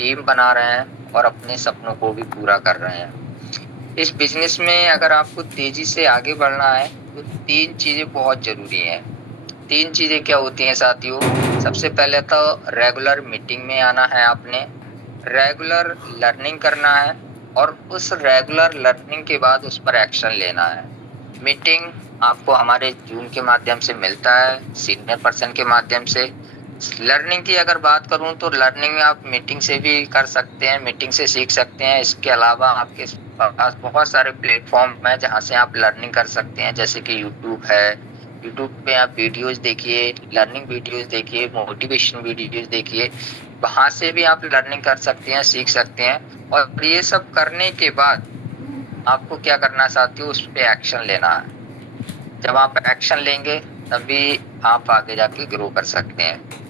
Team बना रहे हैं और अपने सपनों को भी पूरा कर रहे हैं। इस बिज़नेस में अगर आपको तेज़ी से आगे बढ़ना है, तो 3 चीज़ें बहुत ज़रूरी हैं। 3 चीज़ें क्या होती हैं साथियों? सबसे पहले तो रेगुलर मीटिंग में आना है आपने, रेगुलर लर्निंग करना है और उस रेगुलर लर्निंग के बाद उस पर एक्शन लेना है। मीटिंग आपको हमारे ज़ूम के माध्यम से मिलता है, सीनियर पर्सन के माध्यम से। लर्निंग की अगर बात करूँ तो लर्निंग आप मीटिंग से भी कर सकते हैं, मीटिंग से सीख सकते हैं। इसके अलावा आपके पास बहुत सारे प्लेटफ़ॉर्म हैं जहाँ से आप लर्निंग कर सकते हैं, जैसे कि यूट्यूब है। यूट्यूब पे आप वीडियोज़ देखिए, लर्निंग वीडियोज़ देखिए, मोटिवेशन वीडियोज़ देखिए। वहाँ से भी आप लर्निंग कर सकते हैं, सीख सकते हैं और ये सब करने के बाद आपको क्या करना है साथियों, उस पे एक्शन लेना है। जब आप एक्शन लेंगे, तभी आप आगे जाके ग्रो कर सकते हैं।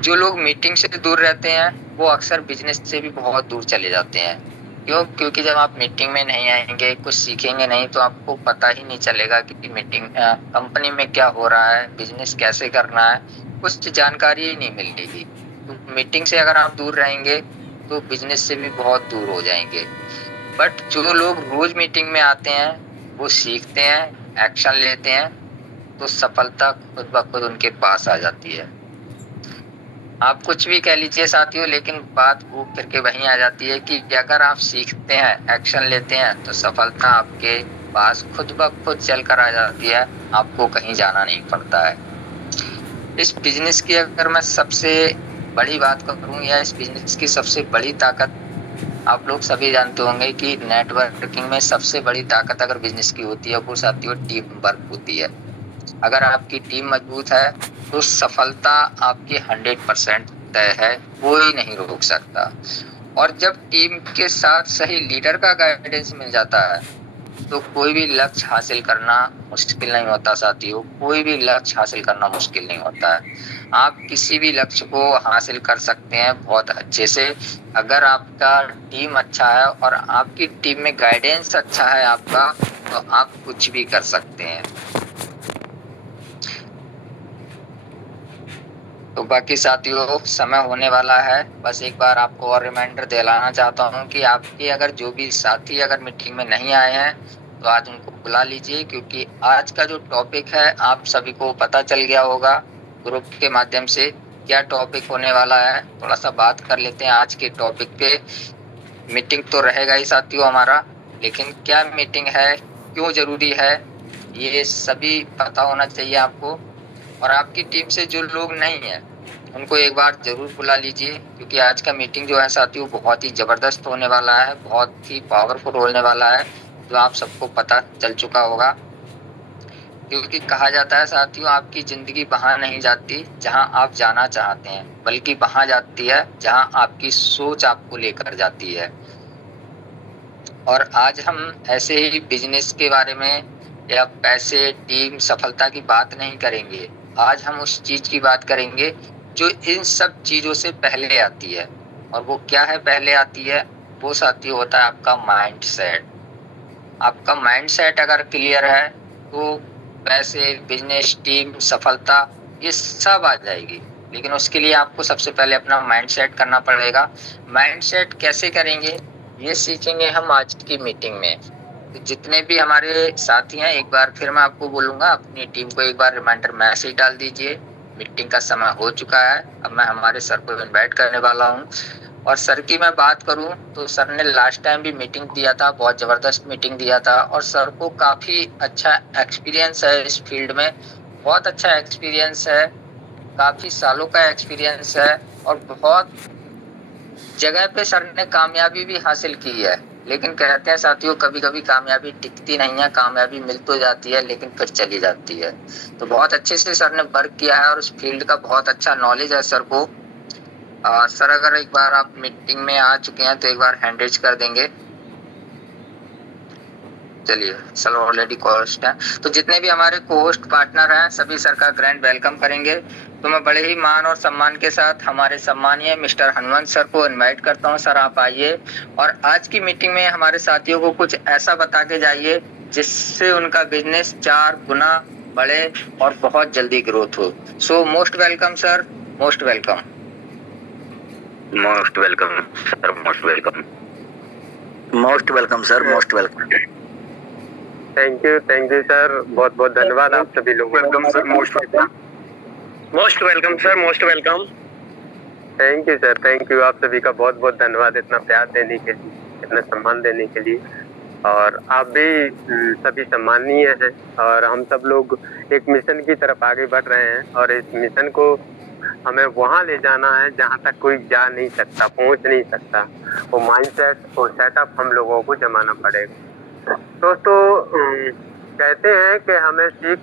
जो लोग मीटिंग से दूर रहते हैं, वो अक्सर बिज़नेस से भी बहुत दूर चले जाते हैं। क्यों? क्योंकि जब आप मीटिंग में नहीं आएँगे, कुछ सीखेंगे नहीं, तो आपको पता ही नहीं चलेगा कि कंपनी में क्या हो रहा है, बिज़नेस कैसे करना है, कुछ जानकारी ही नहीं मिलेगी। तो मीटिंग से अगर आप दूर रहेंगे, तो बिज़नेस से भी बहुत दूर हो जाएँगे। बट जो लोग रोज़ मीटिंग में आते हैं, वो सीखते हैं, एक्शन लेते हैं, तो सफलता खुद ब खुद उनके पास आ जाती है। आप कुछ भी कह लीजिए साथियों, लेकिन बात घूम फिर के वहीं आ जाती है कि अगर आप सीखते हैं, एक्शन लेते हैं, तो सफलता आपके पास खुद ब खुद चल कर आ जाती है, आपको कहीं जाना नहीं पड़ता है। इस बिज़नेस की अगर मैं सबसे बड़ी बात करूँ या इस बिज़नेस की सबसे बड़ी ताकत, आप लोग सभी जानते होंगे कि नेटवर्किंग में सबसे बड़ी ताकत अगर बिज़नेस की होती है, वो साथियों टीम वर्क होती है। अगर आपकी टीम मजबूत है, तो सफलता आपकी 100% तय है, कोई नहीं रोक सकता। और जब टीम के साथ सही लीडर का गाइडेंस मिल जाता है, तो कोई भी लक्ष्य हासिल करना मुश्किल नहीं होता साथियों, कोई भी लक्ष्य हासिल करना मुश्किल नहीं होता है। आप किसी भी लक्ष्य को हासिल कर सकते हैं बहुत अच्छे से, अगर आपका टीम अच्छा है और आपकी टीम में गाइडेंस अच्छा है आपका, तो आप कुछ भी कर सकते हैं। तो बाकी साथियों, समय होने वाला है, बस एक बार आपको और रिमाइंडर दिलाना चाहता हूँ कि आपके अगर जो भी साथी अगर मीटिंग में नहीं आए हैं, तो आज उनको बुला लीजिए, क्योंकि आज का जो टॉपिक है आप सभी को पता चल गया होगा ग्रुप के माध्यम से, क्या टॉपिक होने वाला है। थोड़ा-सा बात कर लेते हैं आज के टॉपिक पे। मीटिंग तो रहेगा ही साथियों हमारा, लेकिन क्या मीटिंग है, क्यों ज़रूरी है, ये सभी पता होना चाहिए आपको। और आपकी टीम से जो लोग नहीं हैं, उनको एक बार ज़रूर बुला लीजिए, क्योंकि आज का मीटिंग जो है साथियों बहुत ही ज़बरदस्त होने वाला है, बहुत ही पावरफुल होने वाला है, जो आप सबको पता चल चुका होगा। क्योंकि कहा जाता है साथियों, आपकी ज़िंदगी वहाँ नहीं जाती जहाँ आप जाना चाहते हैं, बल्कि वहाँ जाती है जहाँ आपकी सोच आपको लेकर जाती है। और आज हम ऐसे ही बिज़नेस के बारे में या पैसे, टीम, सफलता की बात नहीं करेंगे। आज हम उस चीज़ की बात करेंगे जो इन सब चीज़ों से पहले आती है। और वो क्या है पहले आती है? वो साथियों होता है आपका माइंडसेट। आपका माइंडसेट अगर क्लियर है, तो पैसे, बिज़नेस, टीम, सफलता ये सब आ जाएगी। लेकिन उसके लिए आपको सबसे पहले अपना माइंडसेट करना पड़ेगा। माइंडसेट कैसे करेंगे? ये सीखेंगे हम आज की मीटिंग में। तो जितने भी हमारे साथी हैं, एक बार फिर मैं आपको बोलूँगा, अपनी टीम को एक बार रिमाइंडर मैसेज डाल दीजिए। मीटिंग का समय हो चुका है, अब मैं हमारे सर को इनवाइट करने वाला हूँ। और सर की मैं बात करूँ, तो सर ने लास्ट टाइम भी मीटिंग दिया था, बहुत ज़बरदस्त मीटिंग दिया था और सर को काफ़ी अच्छा एक्सपीरियंस है इस फ़ील्ड में, बहुत अच्छा एक्सपीरियंस है, काफ़ी सालों का एक्सपीरियंस है और बहुत जगह पे सर ने कामयाबी भी हासिल की है। लेकिन कहते हैं साथियों, कभी-कभी कामयाबी टिकती नहीं है, कामयाबी मिल तो जाती है लेकिन फिर चली जाती है। तो बहुत अच्छे से सर ने वर्क किया है और उस फ़ील्ड का बहुत अच्छा नॉलेज है सर को। सर अगर एक बार आप मीटिंग में आ चुके हैं, तो एक बार हैंड रेज़ कर देंगे। चलिए, सर ऑलरेडी को-होस्ट हैं। तो जितने भी हमारे को-होस्ट पार्टनर हैं, सभी सर का ग्रैंड वेलकम करेंगे। तो मैं बड़े ही मान और सम्मान के साथ हमारे सम्मानीय मिस्टर हनुमंत सर को इनवाइट करता हूँ। सर आप आइए और आज की मीटिंग में हमारे साथियों को कुछ ऐसा बता के जाइए, जिससे उनका बिज़नेस 4 गुना बढ़े और बहुत जल्दी ग्रोथ हो। So most welcome sir, most welcome. Most welcome sir, most welcome. Most welcome sir, most welcome. Thank you sir, बहुत बहुत धन्यवाद आप सभी लोगों को। Welcome sir, most welcome. Most welcome sir, most welcome. Thank you sir, thank you. आप सभी का बहुत बहुत धन्यवाद इतना प्यार देने के लिए, इतना सम्मान देने के लिए। और आप भी सभी सम्माननीय हैं और हम सब लोग एक मिशन की तरफ आगे बढ़ रहे हैं और इस मिशन को हमें वहां ले जाना है जहां तक कोई जा नहीं सकता, पहुंच नहीं सकता। वो माइंडसेट, वो सेटअप हम लोगों को जमाना पड़ेगा। दोस्तों, कहते हैं कि हमें सीख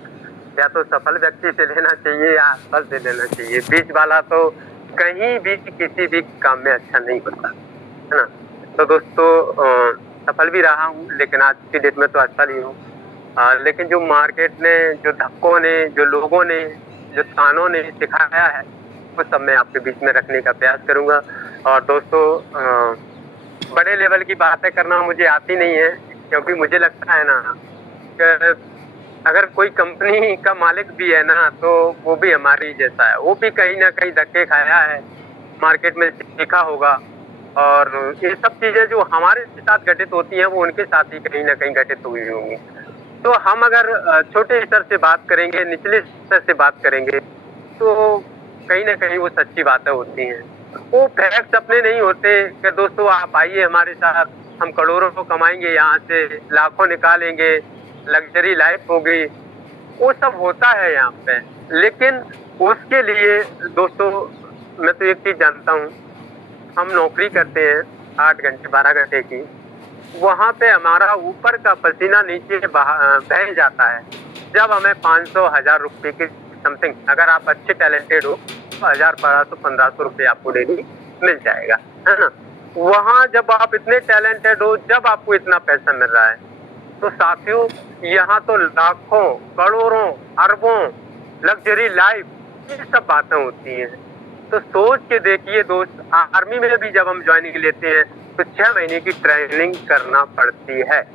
या तो सफल व्यक्ति से लेना चाहिए या असफल से लेना चाहिए। बीच वाला तो कहीं भी किसी भी काम में अच्छा नहीं होता, है ना। तो दोस्तों, सफल भी रहा हूँ लेकिन आज की डेट में तो असफल ही हूँ। लेकिन जो मार्केट ने, जो धक्कों ने, जो लोगों ने, जो तानों ने सिखाया है, वो सब मैं आपके बीच में रखने का प्रयास करूंगा। और दोस्तों, बड़े लेवल की बातें करना मुझे आती नहीं है, क्योंकि मुझे लगता है ना कि अगर कोई कंपनी का मालिक भी है ना, तो वो भी हमारी जैसा है। वो भी कहीं ना कहीं धक्के खाया है, मार्केट में सीखा होगा। और ये सब चीजें जो हमारे साथ घटित होती हैं, वो उनके साथ ही कहीं ना कहीं घटित हुई होंगी। तो हम अगर छोटे स्तर से बात करेंगे, निचले स्तर से बात करेंगे, तो कहीं ना कहीं वो सच्ची बातें होती हैं। वो फैक्ट्स अपने नहीं होते कि दोस्तों आप आइए हमारे साथ, हम करोड़ों को कमाएंगे, यहाँ से लाखों निकालेंगे, लग्जरी लाइफ होगी। वो सब होता है यहाँ पे, लेकिन उसके लिए दोस्तों मैं तो एक चीज जानता हूँ। हम नौकरी करते हैं 8 घंटे 12 घंटे की, वहां पे हमारा ऊपर का पसीना नीचे बह जाता है। जब हमें 500-1000 रुपए के समथिंग, अगर आप अच्छे टैलेंटेड हो तो 1000, 1200, 1500 रुपए आपको डेली मिल जाएगा, है ना। वहां जब आप इतने टैलेंटेड हो, जब आपको इतना पैसा मिल रहा है, तो साथियों यहाँ तो लाखों, करोड़ों, अरबों, लग्जरी लाइफ, ये सब बातें होती हैं। तो सोच के देखिए दोस्त, आर्मी में भी जब हम ज्वाइनिंग लेते हैं तो 6 महीने की ट्रेनिंग करना पड़ती है।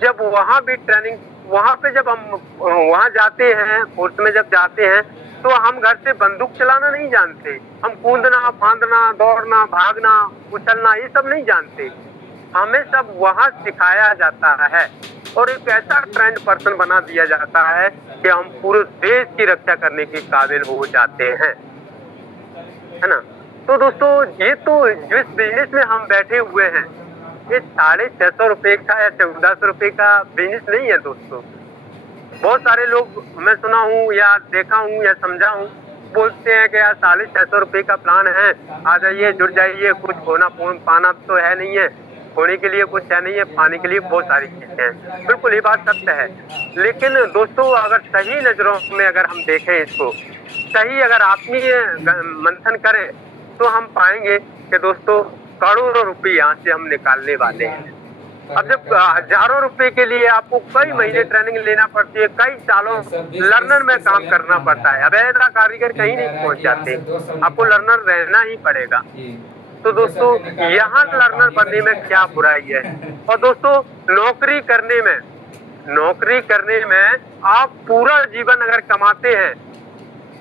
जब वहां भी ट्रेनिंग, वहां पे जब हम वहां जाते हैं, फोर्स में जब जाते हैं, तो हम घर से बंदूक चलाना नहीं जानते। हम कूदना, फांदना, दौड़ना, भागना, उछलना, ये सब नहीं जानते। हमें सब वहां सिखाया जाता है और एक ऐसा ट्रेंड पर्सन बना दिया जाता है कि हम पूरे देश की रक्षा करने के काबिल हो जाते हैं, है ना। तो दोस्तों, ये तो जिस बिजनेस में हम बैठे हुए हैं, ये 650 रुपए का या 1400 रुपए का बिजनेस नहीं है दोस्तों। बहुत सारे लोग मैं सुना हूँ या देखा हूँ या समझा हूँ, बोलते हैं कि यार 650 रुपए का प्लान है, आ जाइए, जुड़ जाइए, कुछ खोना पाना तो है नहीं है, खोने के लिए कुछ है नहीं है, पाने के लिए बहुत सारी चीजें हैं। बिल्कुल ये बात सत्य है। लेकिन दोस्तों, अगर सही नजरों में अगर हम देखें इसको, सही अगर आत्मीय मंथन करें, तो हम पाएंगे कि दोस्तों करोड़ों रुपए यहाँ से हम निकालने वाले हैं। अब जब हजारों रुपए के लिए आपको कई महीने ट्रेनिंग लेना पड़ती है, कई सालों लर्नर में काम करना पड़ता है, अवैध कारीगर कहीं नहीं पहुंच जाते, आपको लर्नर रहना ही पड़ेगा। तो दोस्तों, यहाँ लर्नर बनने में क्या बुराई है। और दोस्तों, नौकरी करने में आप पूरा जीवन अगर कमाते हैं,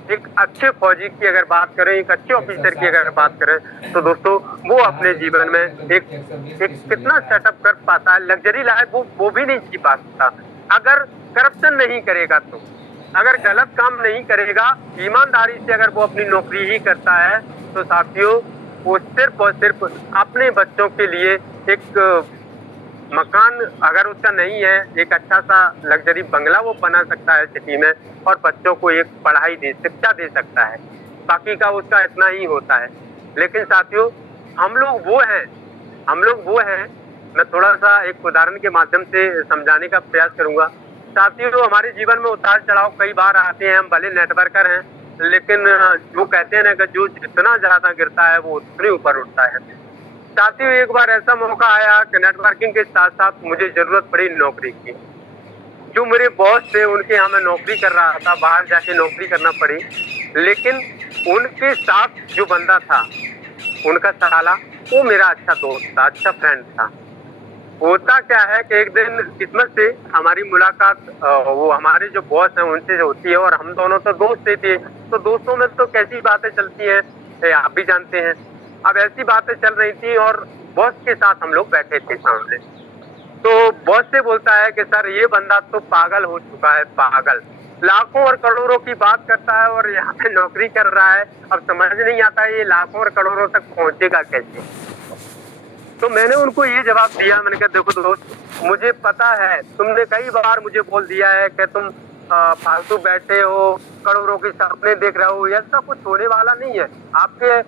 एक अच्छे फौजी की अगर बात करें, एक अच्छे ऑफिसर की अगर बात करें, तो दोस्तों वो अपने जीवन में एक कितना सेटअप कर पाता है, लग्जरी लाइफ वो भी नहीं जी पाता अगर करप्शन नहीं करेगा। तो अगर गलत काम नहीं करेगा, ईमानदारी से अगर वो अपनी नौकरी ही करता है, तो साथियों वो सिर्फ और सिर्फ अपने बच्चों के लिए एक मकान अगर उसका नहीं है, एक अच्छा सा लग्जरी बंगला वो बना सकता है सिटी में, और बच्चों को एक पढ़ाई शिक्षा दे सकता है। बाकी का उसका इतना ही होता है। लेकिन साथियों, हम लोग वो हैं, मैं थोड़ा सा एक उदाहरण के माध्यम से समझाने का प्रयास करूंगा। साथियों, हमारे जीवन में उतार चढ़ाव कई बार आते हैं, हम भले नेटवर्कर हैं, लेकिन जो कहते हैं ना कि जो जितना ज्यादा गिरता है वो उतने ऊपर उठता है। साथियों, एक बार ऐसा मौका आया कि नेटवर्किंग के साथ साथ मुझे जरूरत पड़ी नौकरी की। जो मेरे बॉस थे, उनके यहाँ मैं नौकरी कर रहा था, बाहर जाके नौकरी करना पड़ी। लेकिन उनके साथ जो बंदा था, उनका साला, वो मेरा अच्छा दोस्त था, अच्छा फ्रेंड था। होता क्या है कि एक दिन किस्मत से हमारी मुलाकात वो हमारे जो बॉस हैं उनसे होती है, और हम दोनों तो दोस्त ही थे। तो दोस्तों में तो कैसी बातें चलती हैं आप भी जानते हैं। अब ऐसी बातें चल रही थी और बॉस के साथ हम लोग बैठे थे सामने, तो बॉस से बोलता है कि सर ये बंदा तो पागल हो चुका है, पागल, लाखों और करोड़ों की बात करता है और यहाँ पे नौकरी कर रहा है। अब समझ नहीं आता है ये लाखों और करोड़ों तक पहुंचेगा कैसे। तो मैंने उनको ये जवाब दिया, मैंने कहा देखो दोस्त, मुझे पता है तुमने कई बार मुझे बोल दिया है कि तुम फालतू बैठे हो, करोड़ों के सपने देख रहे हो, ऐसा कुछ होने वाला नहीं है। आपके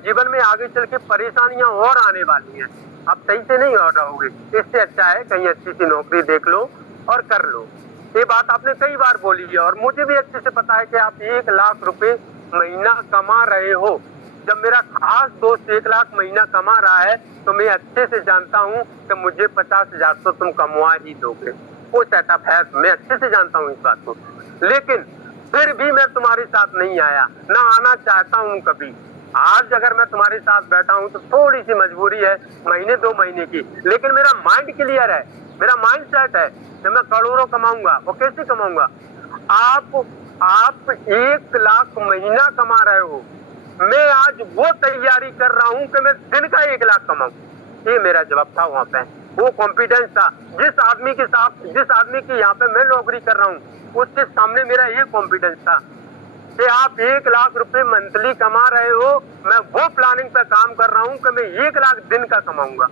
जीवन में आगे चल के परेशानियां और आने वाली हैं, आप सही से नहीं और रहोगे। इससे अच्छा है कहीं अच्छी सी नौकरी देख लो और कर लो। ये बात आपने कई बार बोली है और मुझे भी अच्छे से पता है कि आप 1 लाख रुपए महीना कमा रहे हो। जब मेरा खास दोस्त 1 लाख महीना कमा रहा है तो मैं अच्छे से जानता हूँ कि मुझे 50,000 तो तुम कमवा ही दोगे। वो सेटअप है, मैं अच्छे से जानता हूँ इस बात को, लेकिन फिर भी मैं तुम्हारे साथ नहीं आया, ना आना चाहता हूँ कभी। आज अगर मैं तुम्हारे साथ बैठा हूँ तो थोड़ी सी मजबूरी है, महीने 2 महीने की, लेकिन मेरा माइंड क्लियर है, मेरा माइंड सेट है कि मैं करोड़ों कमाऊंगा। वो कैसे कमाऊंगा? आप 1 लाख महीना कमा रहे हो, मैं आज वो तैयारी कर रहा हूँ कि मैं दिन का 1 लाख कमाऊं। ये मेरा जवाब था वहां पे, वो कॉन्फिडेंस था। जिस आदमी की यहाँ पे मैं नौकरी कर रहा हूँ उसके सामने मेरा ये कॉन्फिडेंस था कि आप 1 लाख रुपए मंथली कमा रहे हो, मैं वो प्लानिंग पे काम कर रहा हूँ कि मैं 1 लाख दिन का कमाऊंगा।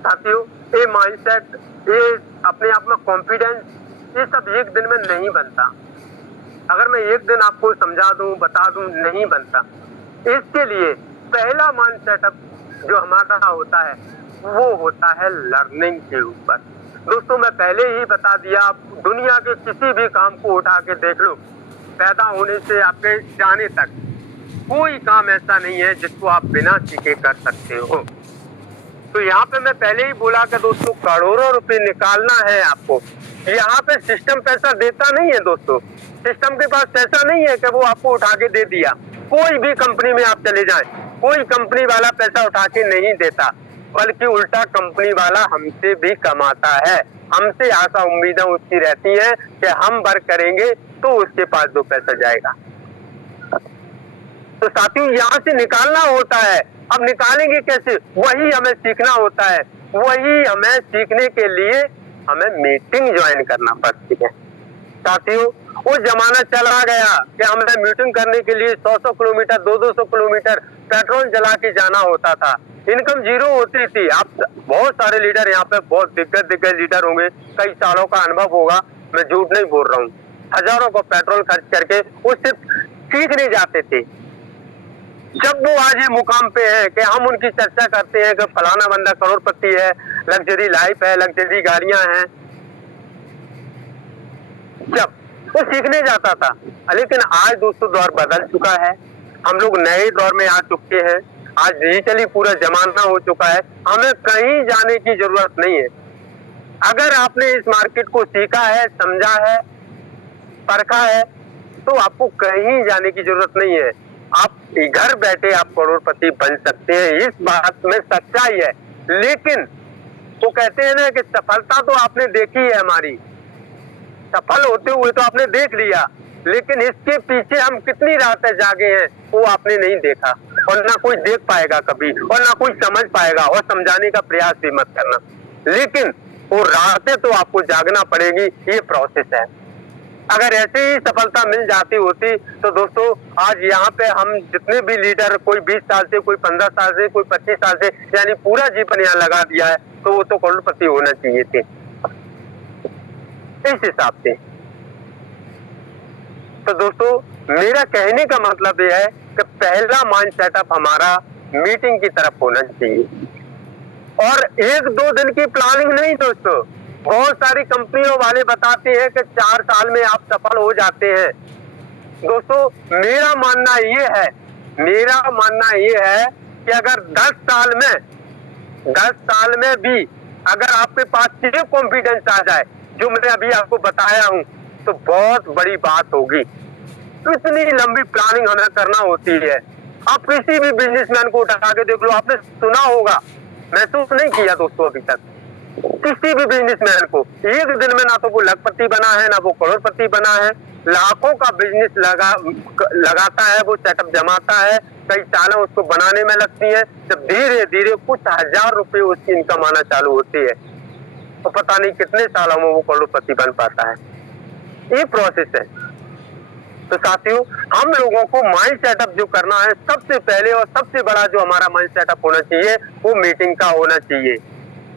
साथियों, ये माइंडसेट, ये अपने आप में कॉन्फिडेंस, ये सब एक दिन में नहीं बनता। अगर मैं एक दिन आपको समझा दूं, बता दूं, नहीं बनता। इसके लिए पहला माइंड सेटअप जो हमारा होता है वो होता है लर्निंग के ऊपर। दोस्तों, मैं पहले ही बता दिया, आप दुनिया के किसी भी काम को उठा के देख लो, पैदा होने से आपके जाने तक कोई काम ऐसा नहीं है जिसको आप बिना सीखे कर सकते हो। तो यहाँ पे मैं पहले ही बोला कि दोस्तों करोड़ों रुपए निकालना है आपको। यहाँ पे सिस्टम पैसा देता नहीं है दोस्तों, सिस्टम के पास पैसा नहीं है कि वो आपको उठा के दे दिया। कोई भी कंपनी में आप चले जाएं, कोई कंपनी वाला पैसा उठा के नहीं देता, बल्कि उल्टा कंपनी वाला हमसे भी कमाता है। हमसे आशा उम्मीदें उसकी रहती है कि हम वर्क करेंगे तो उसके पास 2 पैसा जाएगा। तो साथियों, यहाँ से निकालना होता है। अब निकालेंगे कैसे? वही हमें सीखना होता है। वही हमें सीखने के लिए हमें मीटिंग ज्वाइन करना पड़ती है। साथियों, वो जमाना चला गया कि हमें मीटिंग करने के लिए 100-100 किलोमीटर, 200-200 किलोमीटर पेट्रोल जला के जाना होता था। इनकम जीरो होती थी। आप बहुत सारे लीडर यहाँ पे, बहुत दिग्गज लीडर होंगे, कई सालों का अनुभव होगा, मैं झूठ नहीं बोल रहा हूँ। हजारों का पेट्रोल खर्च करके वो सिर्फ सीखने जाते थे। जब वो आज ये मुकाम पे है कि हम उनकी चर्चा करते हैं कि फलाना बंदा करोड़पति है, लग्जरी लाइफ है, लग्जरी गाड़ियां हैं, जब वो सीखने जाता था। लेकिन आज दोस्तों दौर बदल चुका है, हम लोग नए दौर में आ चुके हैं। आज डिजिटली पूरा जमाना हो चुका है, हमें कहीं जाने की जरूरत नहीं है। अगर आपने इस मार्केट को सीखा है, समझा है, परखा है, तो आपको कहीं जाने की जरूरत नहीं है। आप घर बैठे आप करोड़पति बन सकते हैं, इस बात में सच्चाई है। लेकिन वो कहते हैं ना कि सफलता तो आपने देखी है, हमारी सफल होते हुए तो आपने देख लिया, लेकिन इसके पीछे हम कितनी रातें जागे हैं वो आपने नहीं देखा, और ना कोई देख पाएगा कभी, और ना कोई समझ पाएगा। और समझाने का प्रयास भी मत करना, लेकिन वो रातें तो आपको जागना पड़ेगी, ये प्रोसेस है। अगर ऐसे ही सफलता मिल जाती होती तो दोस्तों आज यहाँ पे हम जितने भी लीडर, कोई 20 साल से, कोई 15 साल से, कोई 25 साल से, यानी पूरा जीवन यहाँ लगा दिया है, तो वो तो करोड़पति होना चाहिए थे इस हिसाब से। तो दोस्तों मेरा कहने का मतलब यह है कि पहला माइंड सेटअप हमारा मीटिंग की तरफ होना चाहिए, और 1-2 दिन की प्लानिंग नहीं दोस्तों। बहुत सारी कंपनियों वाले बताते हैं कि 4 साल में आप सफल हो जाते हैं। दोस्तों मेरा मानना ये है कि अगर 10 साल में भी अगर आपके पास ये कॉन्फिडेंस आ जाए जो मैंने अभी आपको बताया हूँ, तो बहुत बड़ी बात होगी। तो इतनी लंबी प्लानिंग हमें करना होती है। आप किसी भी बिजनेसमैन को उठा के देख लो, आपने सुना होगा, महसूस नहीं किया दोस्तों अभी तक, किसी भी बिजनेसमैन को एक दिन में ना तो वो लखपति बना है, ना वो करोड़पति बना है। लाखों का बिजनेस लगाता है, वो सेटअप जमाता है, कई सालों उसको बनाने में लगती है, जब धीरे धीरे कुछ हजार रुपए उसकी इनकम आना चालू होती है तो पता नहीं कितने सालों में वो करोड़पति बन पाता है। ये प्रोसेस है। तो साथियों, हम लोगों को माइंड सेटअप जो करना है, सबसे पहले और सबसे बड़ा जो हमारा माइंड सेटअप होना चाहिए वो मीटिंग का होना चाहिए।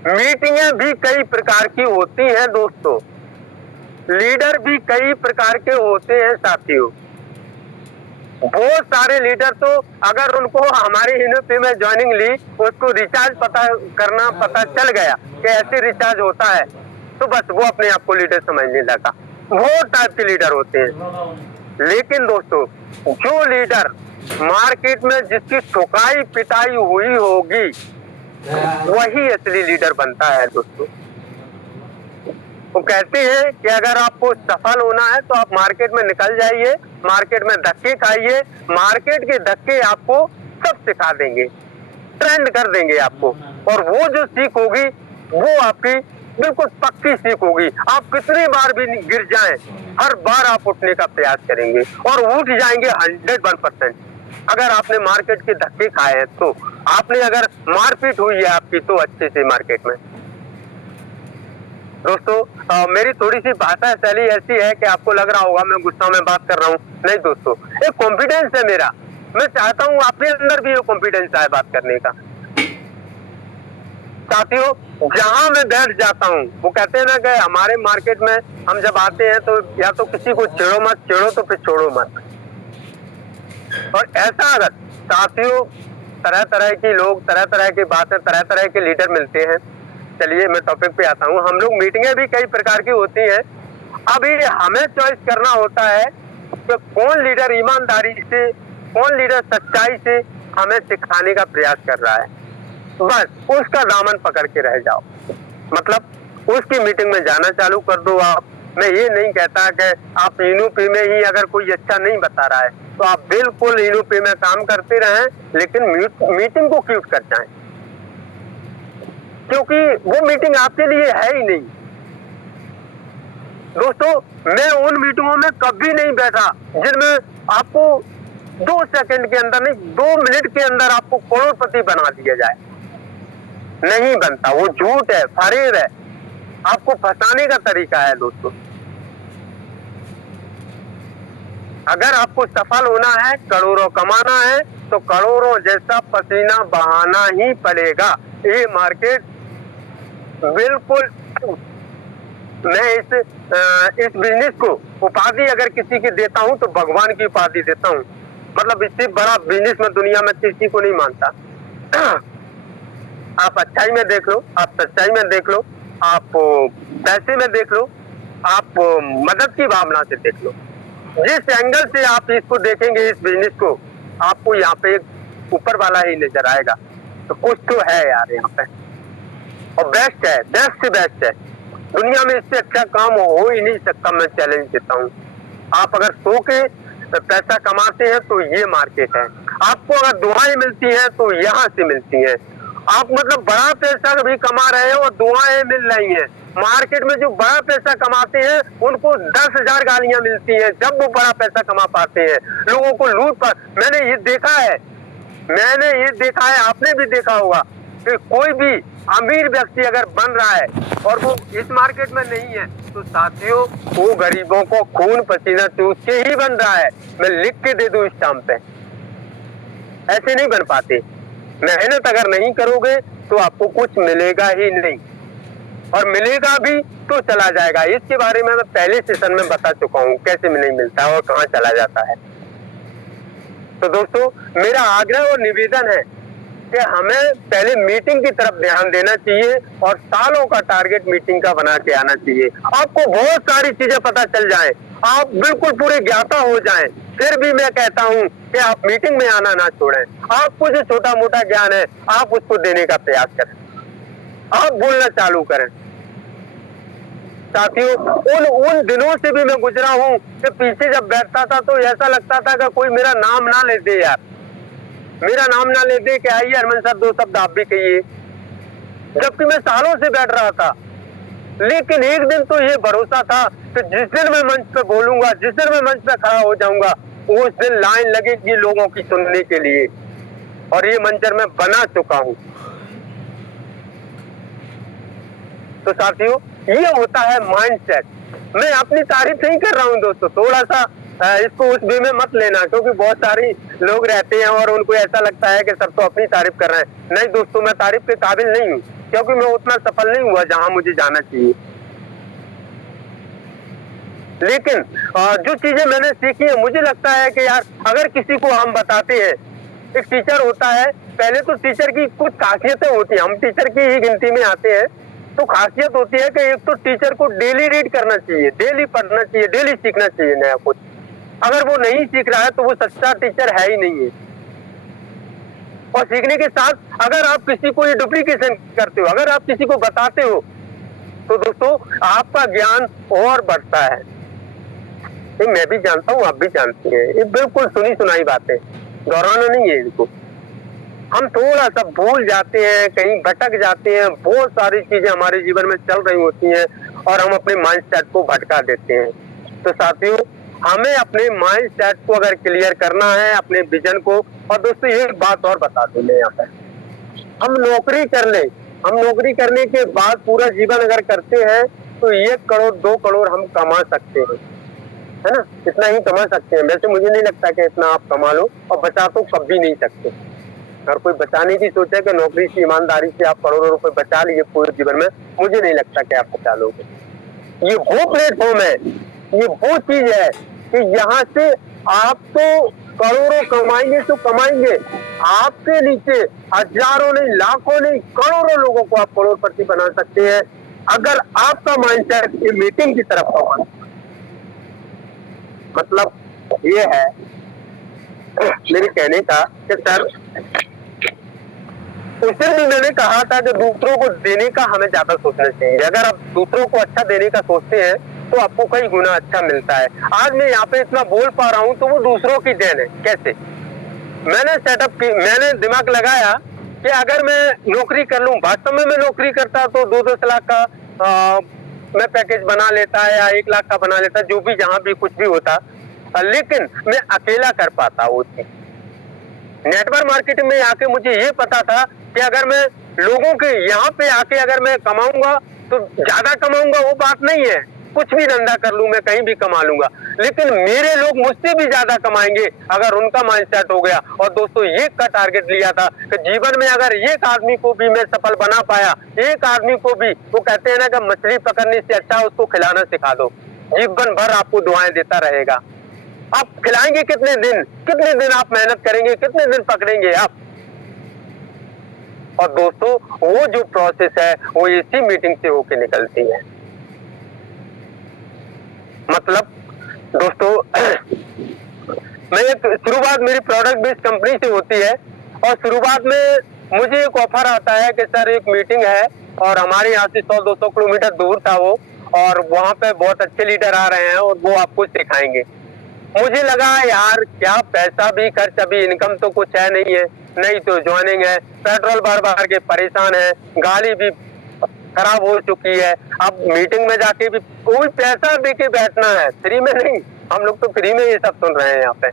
मीटिंगें भी कई प्रकार की होती हैं दोस्तों, लीडर भी कई प्रकार के होते हैं साथियों। बहुत सारे लीडर तो अगर उनको हमारे यूनिवर्सिटी में ज्वाइनिंग ली, उसको रिचार्ज पता चल गया कि ऐसे रिचार्ज होता है, तो बस वो अपने आप को लीडर समझने लगा। बहुत टाइप के लीडर होते हैं। लेकिन दोस्तों, जो लीडर मार्केट में जिसकी ठुकाई पिटाई हुई होगी वही असली लीडर बनता है दोस्तों। वो कहते हैं कि अगर आपको सफल होना है तो आप मार्केट में निकल जाइए, मार्केट में धक्के खाइए, मार्केट के धक्के आपको सब सिखा देंगे, ट्रेंड कर देंगे आपको, और वो जो सीख होगी वो आपकी बिल्कुल पक्की सीख होगी। आप कितनी बार भी गिर जाएं, हर बार आप उठने का प्रयास करेंगे और उठ जाएंगे 101%। अगर आपने मार्केट के धक्के खाए हैं तो, आपने अगर मारपीट हुई है आपकी तो अच्छे से मार्केट में। दोस्तों, मेरी थोड़ी सी भाषा शैली ऐसी है कि आपको लग रहा होगा मैं गुस्सा में बात कर रहा हूँ। नहीं दोस्तों, एक कॉन्फिडेंस है मेरा, मैं चाहता हूँ आपके अंदर भी ये कॉन्फिडेंस आए बात करने का। साथियों, जहां मैं बैठ जाता हूँ, वो कहते हैं ना कि हमारे मार्केट में हम जब आते हैं तो या तो किसी को छेड़ो मत, छेड़ो तो फिर छोड़ो मत। और ऐसा अगर साथियों, तरह तरह के लोग, तरह तरह की बातें, तरह तरह के लीडर मिलते हैं। चलिए मैं टॉपिक पे आता हूँ। हम लोग मीटिंगें भी कई प्रकार की होती हैं। अभी हमें चॉइस करना होता है कि कौन लीडर ईमानदारी से, कौन लीडर सच्चाई से हमें सिखाने का प्रयास कर रहा है। बस उसका दामन पकड़ के रह जाओ, मतलब उसकी मीटिंग में जाना चालू कर दो आप। मैं ये नहीं कहता कि आप यूनिपी में ही अगर कोई अच्छा नहीं बता रहा है तो आप बिल्कुल यूनिपी में काम करते रहें, लेकिन मीटिंग को क्यूट कर जाएं, क्योंकि वो मीटिंग आपके लिए है ही नहीं। दोस्तों, मैं उन मीटिंगों में कभी नहीं बैठा जिनमें आपको 2 सेकंड के अंदर नहीं, 2 मिनट के अंदर आपको करोड़पति बना दिया जाए। नहीं बनता, वो झूठ है, फरेब है, आपको फंसाने का तरीका है दोस्तों। अगर आपको सफल होना है, करोड़ों कमाना है, तो करोड़ों जैसा पसीना बहाना ही पड़ेगा। ये मार्केट बिल्कुल, मैं इस बिजनेस को उपाधि अगर किसी की देता हूं तो भगवान की उपाधि देता हूं। मतलब इससे बड़ा बिजनेस में दुनिया में किसी को नहीं मानता। आप अच्छाई में देख लो, आप सच्चाई में देख लो, आप पैसे में देख लो, आप मदद की भावना से देख लो। जिस एंगल से आप इसको देखेंगे, इस बिजनेस को, आपको यहाँ पे एक ऊपर वाला ही नजर आएगा। तो कुछ तो है यार यहाँ पे, और बेस्ट है, बेस्ट से बेस्ट है। दुनिया में इससे अच्छा काम हो ही नहीं सकता। मैं चैलेंज देता हूँ। आप अगर सो के पैसा कमाते हैं तो ये मार्केट है। आपको अगर दुआएं मिलती हैं तो यहाँ से मिलती हैं। आप मतलब बड़ा पैसा भी कमा रहे हो और दुआएं मिल रही हैं। मार्केट में जो बड़ा पैसा कमाते हैं उनको 10,000 गालियां मिलती हैं जब वो बड़ा पैसा कमा पाते हैं। लोगों को लूट पर, मैंने ये देखा है, आपने भी देखा होगा कि कोई भी अमीर व्यक्ति अगर बन रहा है और वो इस मार्केट में नहीं है तो साथियों, वो गरीबों को खून पसीना चूस के ही बन रहा है। मैं लिख के दे दूं स्टाम्प पे, ऐसे नहीं बन पाते। मेहनत अगर नहीं करोगे तो आपको कुछ मिलेगा ही नहीं, और मिलेगा भी तो चला जाएगा। इसके बारे में मैं पहले सेशन में बता चुका हूँ, कैसे नहीं मिलता और कहाँ चला जाता है। तो दोस्तों, मेरा आग्रह और निवेदन है कि हमें पहले मीटिंग की तरफ ध्यान देना चाहिए और सालों का टारगेट मीटिंग का बना के आना चाहिए। आपको बहुत सारी चीजें पता चल जाएं, आप बिल्कुल पूरे ज्ञाता हो जाएं, फिर भी मैं कहता हूं कि आप मीटिंग में आना ना छोड़ें। आपको जो छोटा मोटा ज्ञान है आप उसको देने का प्रयास करें, आप बोलना चालू करें। साथियों, उन दिनों से भी मैं गुजरा हूं कि पीछे जब बैठता था तो ऐसा लगता था कि कोई मेरा नाम ना ले दे यार, मेरा नाम ना ले दे कि आइए हरमन सर 2 शब्द आप भी कहिए, जबकि मैं सालों से बैठ रहा था। लेकिन एक दिन तो ये भरोसा था कि जिस दिन मैं मंच पे बोलूंगा, जिस दिन मैं मंच पे खड़ा हो जाऊंगा, उस दिन लाइन लगेगी लोगों की सुनने के लिए। और ये मंजर मैं बना चुका हूँ। तो साथियों, ये होता है माइंडसेट। मैं अपनी तारीफ नहीं कर रहा हूँ दोस्तों, थोड़ा सा इसको उस वे में मत लेना, क्योंकि बहुत सारे लोग रहते हैं और उनको ऐसा लगता है कि सर तो अपनी तारीफ कर रहे हैं। नहीं दोस्तों, मैं तारीफ के काबिल नहीं हूँ, क्योंकि मैं उतना सफल नहीं हुआ जहां मुझे जाना चाहिए। लेकिन जो चीजें मैंने सीखी है, मुझे लगता है कि यार अगर किसी को हम बताते हैं, एक टीचर होता है, पहले तो टीचर की कुछ खासियतें होती हैं, हम टीचर की ही गिनती में आते हैं। तो खासियत होती है कि एक तो टीचर को डेली रीड करना चाहिए, डेली पढ़ना चाहिए, डेली सीखना चाहिए नया कुछ। अगर वो नहीं सीख रहा है तो वो सच्चा टीचर है ही नहीं है। और सीखने के साथ अगर आप किसी को ये डुप्लीकेशन करते हो, अगर आप किसी को बताते हो, तो दोस्तों आपका ज्ञान और बढ़ता है। ये मैं भी जानता हूँ, आप भी जानते हैं, ये बिल्कुल सुनी सुनाई बातें, दोहराना नहीं है इनको। हम थोड़ा सा भूल जाते हैं, कहीं भटक जाते हैं, बहुत सारी चीजें हमारे जीवन में चल रही होती हैं और हम अपने माइंडसेट को भटका देते हैं। तो साथियों, हमें अपने माइंडसेट को अगर क्लियर करना है, अपने विजन को, और दोस्तों एक बात और बता दूं मैं यहाँ पर, हम नौकरी कर ले, हम नौकरी करने के बाद पूरा जीवन अगर करते हैं तो 1 करोड़ 2 करोड़ हम कमा सकते हैं, है ना, इतना ही कमा सकते हैं। वैसे मुझे नहीं लगता कि इतना आप कमा लो, और बचा तो कभी नहीं सकते। अगर कोई बचाने की सोचे कि नौकरी से ईमानदारी से आप करोड़ों रुपए बचा लिए पूरे जीवन में, मुझे नहीं लगता कि आप बचा लोगे। ये वो प्लेटफॉर्म है, ये वो चीज है कि यहाँ से आप तो करोड़ों कमाएंगे तो कमाएंगे, आपके नीचे हजारों नहीं, लाखों नहीं, करोड़ों लोगों को आप करोड़पति बना सकते हैं अगर आपका माइंडसेट ये मीटिंग की तरफ होगा। मतलब ये है मेरे कहने का कि सर, उस दिन भी मैंने कहा था कि दूसरों को देने का हमें ज्यादा सोचना चाहिए। अगर आप दूसरों को अच्छा देने का सोचते हैं तो आपको कई गुना अच्छा मिलता है। आज मैं यहाँ पे इतना बोल पा रहा हूँ तो वो दूसरों की देन है। कैसे? मैंने दिमाग लगाया कि अगर मैं नौकरी कर लूं, वास्तव में मैं नौकरी करता तो 2-10 लाख का मैं पैकेज बना लेता है, या 1 लाख का बना लेता, जो भी जहां भी कुछ भी होता, लेकिन मैं अकेला कर पाता वो चीज। नेटवर्क मार्केटिंग में आके मुझे ये पता था कि अगर मैं लोगों के यहाँ पे आके अगर मैं कमाऊंगा तो ज्यादा कमाऊंगा, वो बात नहीं है, कुछ भी धंधा कर लूं मैं, कहीं भी कमा लूंगा, लेकिन मेरे लोग मुझसे भी ज्यादा कमाएंगे अगर उनका माइंडसेट हो गया। और दोस्तों, एक का टारगेट लिया था कि जीवन में अगर एक आदमी को भी मैं सफल बना पाया, एक आदमी को भी, वो कहते हैं ना कि मछली पकड़ने से अच्छा उसको खिलाना सिखा दो, जीवन भर आपको दुआएं देता रहेगा। आप खिलाएंगे कितने दिन आप मेहनत करेंगे, कितने दिन पकड़ेंगे आप। और दोस्तों, वो जो प्रोसेस है वो इसी मीटिंग से होके निकलती है। मतलब दोस्तों, मैं एक शुरुआत मेरी प्रोडक्ट बेस्ड कंपनी से होती है, और शुरुआत में मुझे एक ऑफर आता है कि सर एक मीटिंग है, और हमारे यहाँ से 100-200 किलोमीटर दूर था वो, और वहाँ पे बहुत अच्छे लीडर आ रहे हैं और वो आपको सिखाएंगे। मुझे लगा यार क्या पैसा भी खर्च, अभी इनकम तो कुछ है नहीं है, नहीं तो ज्वाइनिंग है, पेट्रोल भर के परेशान है, गाड़ी भी खराब हो चुकी है, अब मीटिंग में जाके भी कोई पैसा दे के बैठना है, फ्री में नहीं। हम लोग तो फ्री में ये सब सुन रहे हैं यहाँ पे।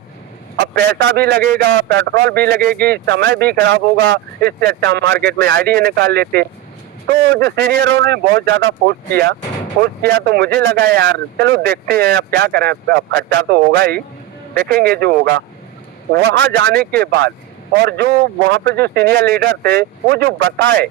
अब पैसा भी लगेगा, पेट्रोल भी लगेगी, समय भी खराब होगा, इससे अच्छा मार्केट में आईडिया निकाल लेते। तो जो सीनियरों ने बहुत ज्यादा फोर्स किया तो मुझे लगा यार चलो देखते हैं, अब क्या करें, अब खर्चा तो होगा ही, देखेंगे जो होगा। वहां जाने के बाद, और जो वहां पे जो सीनियर लीडर थे वो जो बताए,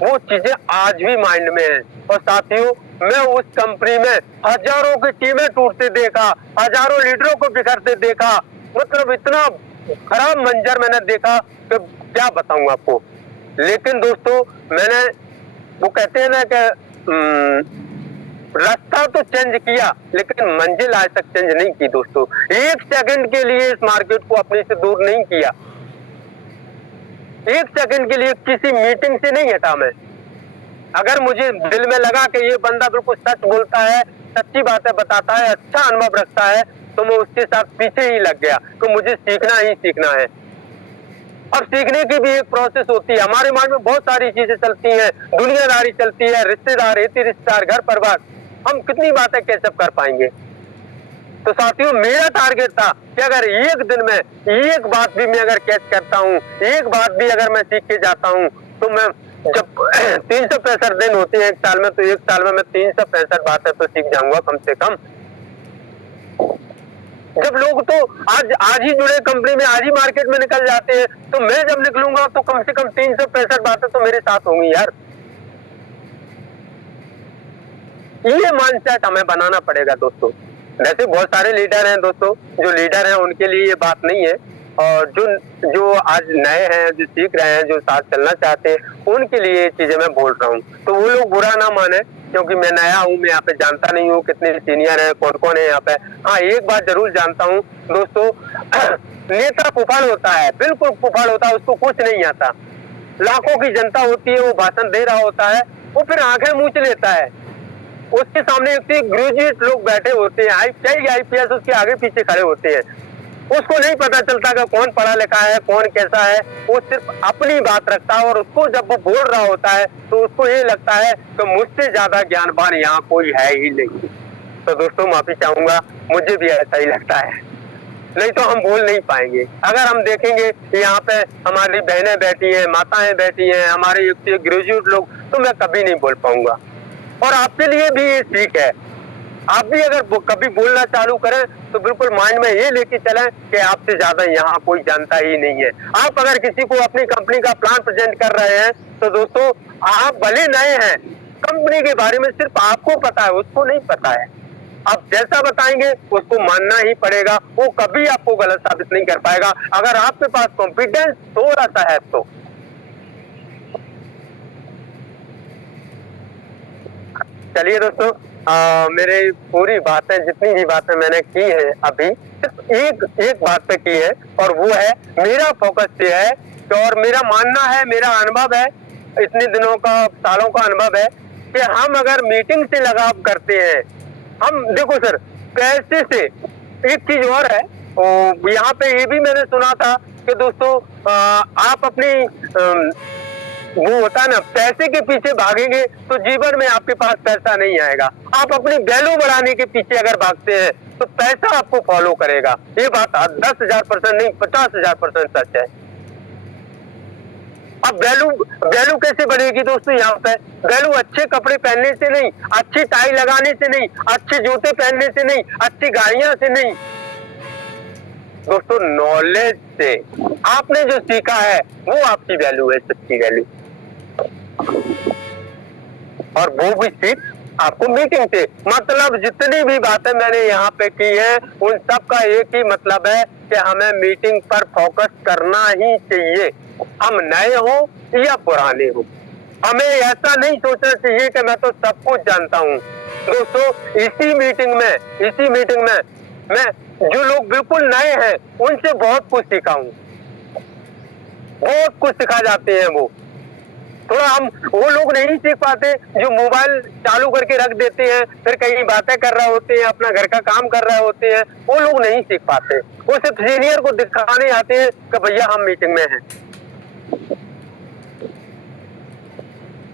वो चीजें आज भी माइंड में है। और साथियों, मैं उस कंपनी में हजारों की टीमें टूटते देखा, हजारों लीडरों को बिखरते देखा, मतलब इतना खराब मंजर मैंने देखा कि क्या बताऊं आपको। लेकिन दोस्तों, मैंने, वो कहते हैं ना कि रास्ता तो चेंज किया लेकिन मंजिल आज तक चेंज नहीं की दोस्तों। 1 सेकंड के लिए इस मार्केट को अपने से दूर नहीं किया, 1 सेकंड के लिए किसी मीटिंग से नहीं हटा मैं। अगर मुझे दिल में लगा कि ये बंदा बिल्कुल सच बोलता है, सच्ची बातें बताता है, अच्छा अनुभव रखता है, तो मैं उसके साथ पीछे ही लग गया कि मुझे सीखना ही सीखना है। और सीखने की भी एक प्रोसेस होती है। हमारे माइंड में बहुत सारी चीजें चलती हैं, दुनियादारी चलती है, रिश्तेदार, रिश्तेदार, घर परिवार, हम कितनी बातें कैसे कर पाएंगे। तो साथियों मेरा टारगेट था कि अगर एक दिन में एक बात भी मैं अगर कैच करता हूँ, एक बात भी अगर मैं सीख के जाता हूँ, तो मैं जब 365 दिन होते हैं एक साल में, तो एक साल में मैं 365 बातें तो सीख जाऊंगा कम से कम। जब लोग तो आज ही जुड़े कंपनी में, आज ही मार्केट में निकल जाते हैं, तो मैं जब निकलूंगा तो कम से कम 365 बातें तो मेरे साथ होंगी यार। ये माइंडसेट हमें बनाना पड़ेगा दोस्तों। वैसे बहुत सारे लीडर हैं दोस्तों, जो लीडर हैं उनके लिए ये बात नहीं है, और जो आज नए हैं, जो सीख रहे हैं, जो साथ चलना चाहते हैं, उनके लिए ये चीजें मैं बोल रहा हूँ। तो वो लोग बुरा ना माने, क्योंकि मैं नया हूँ, मैं यहाँ पे जानता नहीं हूँ कितने सीनियर है, कौन कौन है यहाँ पे। हाँ, एक बात जरूर जानता हूँ दोस्तों, नेता फुफड़ होता है, बिल्कुल फुफड़ होता है, उसको कुछ नहीं आता। लाखों की जनता होती है, वो भाषण दे रहा होता है, वो फिर आंखें मूंछ लेता है। उसके सामने एक ग्रेजुएट लोग बैठे होते हैं, IPS उसके आगे पीछे खड़े होते हैं। उसको नहीं पता चलता कि कौन पढ़ा लिखा है, कौन कैसा है। वो सिर्फ अपनी बात रखता है, और उसको जब वो बोल रहा होता है तो उसको ये लगता है कि मुझसे ज्यादा ज्ञानवान यहाँ कोई है ही नहीं। तो दोस्तों माफी चाहूंगा, मुझे भी ऐसा ही लगता है, नहीं तो हम बोल नहीं पाएंगे। अगर हम देखेंगे कि यहाँ पे हमारी बहनें बैठी हैं, माताएं बैठी हैं, हमारे ग्रेजुएट लोग, तो मैं कभी नहीं बोल पाऊंगा। और आपके लिए भी ये सीख है, आप भी अगर कभी बोलना चालू करें तो बिल्कुल माइंड में ये लेके चलें कि आपसे ज्यादा यहाँ कोई जानता ही नहीं है। आप अगर किसी को अपनी कंपनी का प्लान प्रेजेंट कर रहे हैं, तो दोस्तों आप भले नए हैं, कंपनी के बारे में सिर्फ आपको पता है, उसको नहीं पता है। आप जैसा बताएंगे उसको मानना ही पड़ेगा, वो कभी आपको गलत साबित नहीं कर पाएगा, अगर आपके पास कॉन्फिडेंस थोड़ा सा है तो। चलिए दोस्तों, मेरे पूरी बातें, जितनी भी बातें मैंने की है अभी, सिर्फ एक बात पे की है, और वो है मेरा फोकस ये है और मेरा मानना है, मेरा अनुभव है, इतने दिनों का, सालों का अनुभव है कि हम अगर मीटिंग से लगाव करते हैं, हम देखो सर, पैसे से एक चीज और है, यहाँ पे ये भी मैंने सुना था कि दोस्तों आप अपनी वो होता है ना, पैसे के पीछे भागेंगे तो जीवन में आपके पास पैसा नहीं आएगा। आप अपनी वैल्यू बढ़ाने के पीछे अगर भागते हैं तो पैसा आपको फॉलो करेगा। ये बात 10,000% नहीं, 50,000% सच है। अब वैल्यू कैसे बढ़ेगी दोस्तों? यहाँ पे वैल्यू अच्छे कपड़े पहनने से नहीं, अच्छी टाई लगाने से नहीं, अच्छे जूते पहनने से नहीं, अच्छी गाड़ियां से नहीं दोस्तों, नॉलेज से। आपने जो सीखा है वो आपकी वैल्यू है, सच्ची वैल्यू। और वो भी सीख आपको मीटिंग से। मतलब जितनी भी बातें मैंने यहाँ पे की है, उन सब का एक ही मतलब है कि हमें मीटिंग पर फोकस करना ही चाहिए, हम नए हो या पुराने हो। हमें ऐसा नहीं सोचना चाहिए कि मैं तो सब कुछ जानता हूँ। दोस्तों इसी मीटिंग में मैं जो लोग बिल्कुल नए हैं उनसे बहुत कुछ सीखा हूँ, बहुत कुछ सिखा जाते हैं वो। थोड़ा हम वो लोग नहीं सीख पाते जो मोबाइल चालू करके रख देते हैं, फिर कहीं बातें कर रहे होते हैं, अपना घर का काम कर रहे होते हैं, वो लोग नहीं सीख पाते। वो सिर्फ सीनियर को दिखाने आते हैं कि भैया हम मीटिंग में हैं।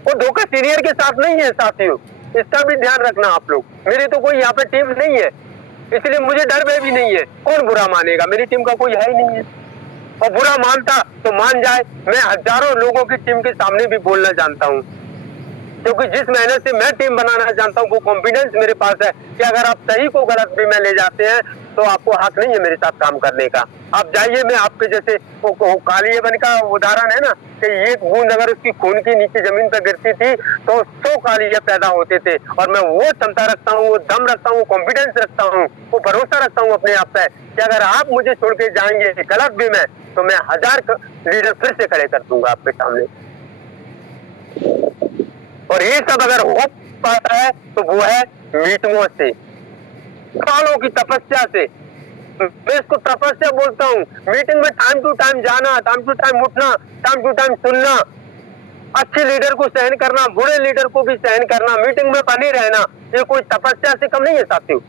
वो धोखा सीनियर के साथ नहीं है साथियों, इसका भी ध्यान रखना आप लोग। मेरी तो कोई यहाँ पे टीम नहीं है, इसलिए मुझे डर भय भी नहीं है। कौन बुरा मानेगा? मेरी टीम का कोई है ही नहीं है, और बुरा मानता तो मान जाए। मैं हजारों लोगों की टीम के सामने भी बोलना जानता हूँ, क्योंकि जिस मेहनत से मैं टीम बनाना जानता हूँ, वो कॉन्फिडेंस मेरे पास है कि अगर आप सही को गलत भी में ले जाते हैं तो आपको हक नहीं है मेरे साथ काम करने का। आप जाइए, मैं आपके जैसे वो कालियाबन का उदाहरण है ना, कि एक बूंद अगर उसकी खून की नीचे जमीन पर गिरती थी तो 100 कालिया पैदा होते थे। और मैं वो क्षमता रखता हूँ, वो दम रखता हूँ, कॉन्फिडेंस रखता हूँ, वो भरोसा रखता हूँ अपने आप पे कि अगर आप मुझे छोड़ के जाएंगे गलत भी में, तो मैं 1000 लीडर फिर से खड़े कर दूंगा आपके सामने। और ये सब अगर हो पाता है तो वो है मीटिंगों से, सालों की तपस्या से। मैं इसको तपस्या बोलता हूँ। मीटिंग में टाइम टू टाइम जाना, टाइम टू टाइम उठना, टाइम टू टाइम सुनना, अच्छे लीडर को सहन करना, बुरे लीडर को भी सहन करना, मीटिंग में बने रहना, ये कोई तपस्या से कम नहीं है साथियों।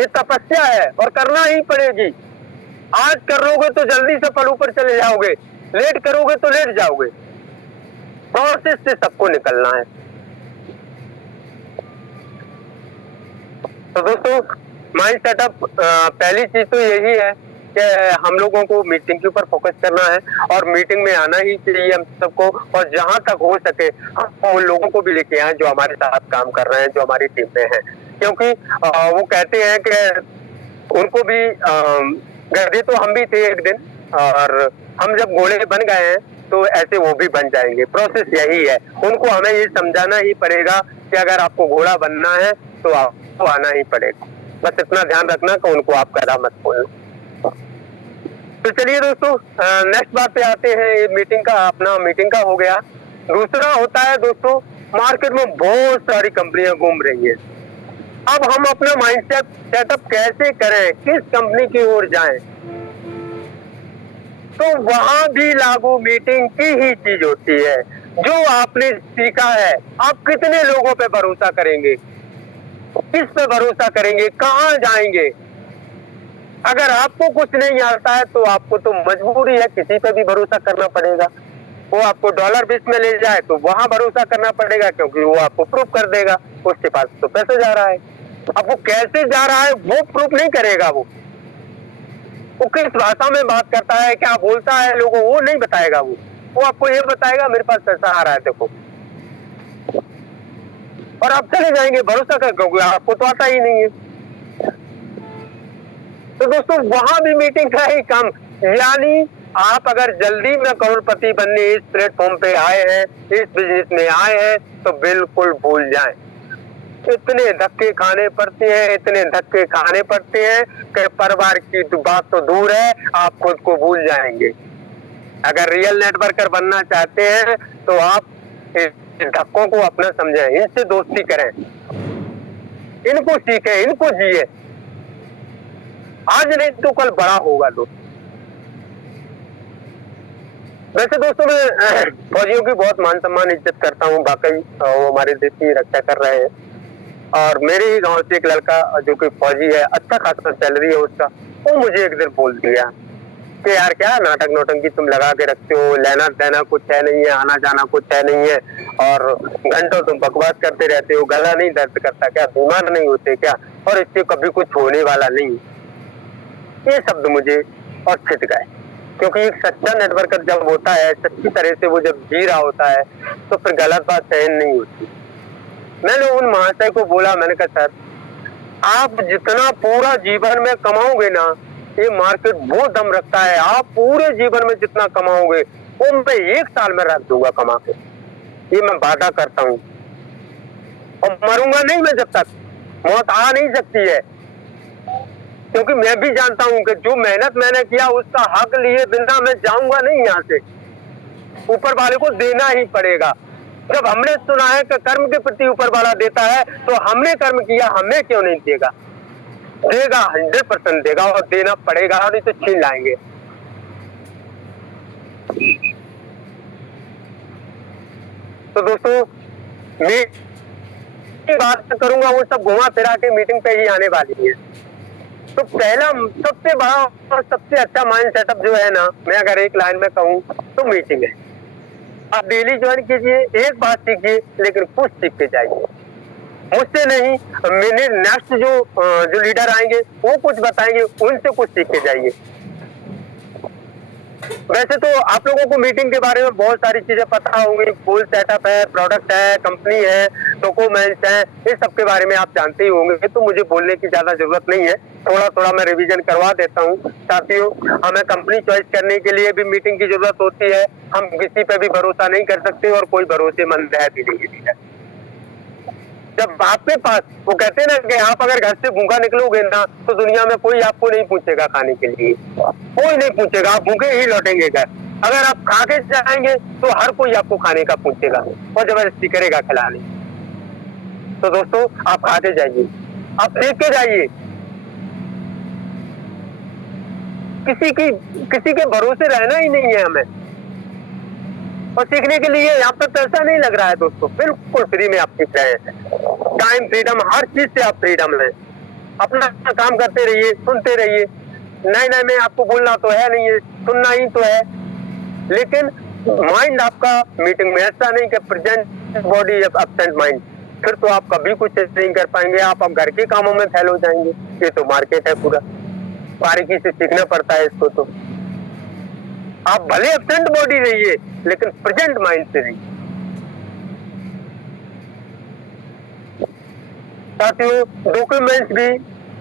ये तपस्या है और करना ही पड़ेगी। आज करोगे तो जल्दी से पल ऊपर चले जाओगे, लेट करोगे तो लेट जाओगे। प्रोसेस से सबको निकलना है। तो दोस्तों माइंड सेटअप पहली चीज तो यही है कि हम लोगों को मीटिंग के ऊपर फोकस करना है और मीटिंग में आना ही चाहिए हम सबको। और जहां तक हो सके हम उन लोगों को भी लेके आए जो हमारे साथ काम कर रहे हैं, जो हमारी टीम में है, क्योंकि वो कहते हैं कि उनको भी गधे तो हम भी थे एक दिन, और हम जब घोड़े बन गए हैं तो ऐसे वो भी बन जाएंगे। प्रोसेस यही है, उनको हमें ये समझाना ही पड़ेगा कि अगर आपको घोड़ा बनना है तो आपको आना ही पड़ेगा। बस इतना ध्यान रखना कि उनको आप गधा मत बोलना। तो चलिए दोस्तों नेक्स्ट बात पे आते हैं। ये मीटिंग का हो गया। दूसरा होता है दोस्तों, मार्केट में बहुत सारी कंपनियां घूम रही है। अब हम अपना माइंडसेट सेटअप कैसे करें, किस कंपनी की ओर जाएं? तो वहां भी लागू मीटिंग की ही चीज होती है। जो आपने सीखा है, आप कितने लोगों पे भरोसा करेंगे, किस पे भरोसा करेंगे, कहां जाएंगे? अगर आपको कुछ नहीं आता है तो आपको तो मजबूरी है किसी पे भी भरोसा करना पड़ेगा। वो आपको डॉलर बेस में ले जाए तो वहां भरोसा करना पड़ेगा, क्योंकि वो आपको प्रूफ कर देगा उसके पास तो पैसे जा रहा है। अब वो कैसे जा रहा है वो प्रूफ नहीं करेगा। वो किस भाषा में बात करता है, क्या बोलता है लोगों, वो नहीं बताएगा। वो आपको ये बताएगा मेरे पास पैसा आ रहा है देखो, और आप चले जाएंगे भरोसा कर, क्योंकि आपको तो आता ही नहीं है। तो दोस्तों वहां भी मीटिंग का ही काम, यानी आप अगर जल्दी में करोड़पति बनने इस प्लेटफॉर्म पे आए हैं, इस बिजनेस में आए हैं, तो बिल्कुल भूल जाएं। इतने धक्के खाने पड़ते हैं कि परिवार की बात तो दूर है, आप खुद को भूल जाएंगे। अगर रियल नेटवर्कर बनना चाहते हैं तो आप इस धक्कों को अपना समझें, इनसे दोस्ती करें, इनको सीखें, इनको जिए। आज नहीं तो कल बड़ा होगा दोस्त। वैसे दोस्तों मैं फौजियों की बहुत मान सम्मान इज्जत करता हूँ, वाकई वो हमारे देश की रक्षा कर रहे हैं। और मेरे ही गांव से एक लड़का जो कि फौजी है, अच्छा खासा सैलरी है उसका, वो मुझे एक दिन बोल दिया कि यार क्या नाटक नौटंकी तुम लगा के रखते हो, लेना देना कुछ है नहीं है, आना जाना कुछ है नहीं है, और घंटों तुम बकवास करते रहते हो, गला नहीं दर्द करता क्या, बीमार नहीं होते क्या, और इससे कभी कुछ होने वाला नहीं। ये शब्द मुझे और छिट गए, क्योंकि एक सच्चा नेटवर्कर जब होता है, सच्ची तरह से वो जब जी रहा होता है, तो फिर गलत बात सहन नहीं होती। मैंने उन महाशय को बोला, मैंने कहा सर आप जितना पूरा जीवन में कमाओगे ना, ये मार्केट वो दम रखता है, आप पूरे जीवन में जितना कमाओगे वो मैं 1 साल में रख दूंगा कमा के, ये मैं वादा करता हूँ। और मरूंगा नहीं मैं, जब तक मौत आ नहीं सकती है, क्योंकि मैं भी जानता हूं कि जो मेहनत मैंने किया उसका हक लिए बिना मैं जाऊंगा नहीं यहाँ से, ऊपर वाले को देना ही पड़ेगा। जब हमने सुना है कि कर्म के प्रति ऊपर वाला देता है, तो हमने कर्म किया, हमें क्यों नहीं देगा? देगा, 100% देगा, और देना पड़ेगा, नहीं तो छीन लाएंगे। तो दोस्तों मैं बात करूंगा वो सब घुमा फिरा के मीटिंग पे ही आने वाली है। तो पहला सबसे बड़ा और सबसे अच्छा माइंड सेटअप जो है ना, मैं अगर एक लाइन में कहूँ तो मीटिंग है। आप डेली ज्वाइन कीजिए, एक बात सीखिए, लेकिन कुछ सीख के जाइए। मुझसे नहीं, मेरे नेक्स्ट जो लीडर आएंगे वो कुछ बताएंगे, उनसे कुछ सीख के जाइए। वैसे तो आप लोगों को मीटिंग के बारे में बहुत सारी चीजें पता होंगी, फुल सेटअप है, प्रोडक्ट है, कंपनी है, डॉक्यूमेंट्स है, इस सब के बारे में आप जानते ही होंगे, तो मुझे बोलने की ज्यादा जरूरत नहीं है। थोड़ा थोड़ा मैं रिवीजन करवा देता हूँ। साथियों, हमें कंपनी चॉइस करने के लिए भी मीटिंग की जरूरत होती है। हम किसी पे भी भरोसा नहीं कर सकते, और कोई भरोसेमंद है भी नहीं है। जब आपके पास, वो कहते हैं ना कि आप अगर घर से भूखा निकलोगे ना, तो दुनिया में कोई आपको नहीं पूछेगा खाने के लिए, कोई नहीं पूछेगा, आप भूखे ही लौटेंगे घर। अगर आप खा के जाएंगे तो हर कोई आपको खाने का पूछेगा और जबरदस्ती करेगा खिलाने। तो दोस्तों आप खाते जाइए, आप देख के जाइए। किसी के भरोसे रहना ही नहीं है हमें। और सीखने के लिए यहाँ पे पैसा नहीं लग रहा है दोस्तों, बिल्कुल फ्री में आप सीख रहे हैं। टाइम फ्रीडम, हर चीज से आप फ्रीडम है। अपना काम करते रहिए, सुनते रहिए। नहीं मैं आपको बोलना तो है नहीं है, सुनना ही तो है, लेकिन माइंड आपका मीटिंग में ऐसा नहीं कि प्रेजेंट बॉडी एब्सेंट माइंड। फिर तो आप कभी कुछ नहीं कर पाएंगे, आप अब घर के कामों में फेल हो जाएंगे। ये तो मार्केट है पूरा, बारीकी से सीखना पड़ता है इसको। तो आप भले एब्सेंट बॉडी रहिए लेकिन प्रेजेंट माइंड से रहिए। साथियों, डॉक्यूमेंट्स भी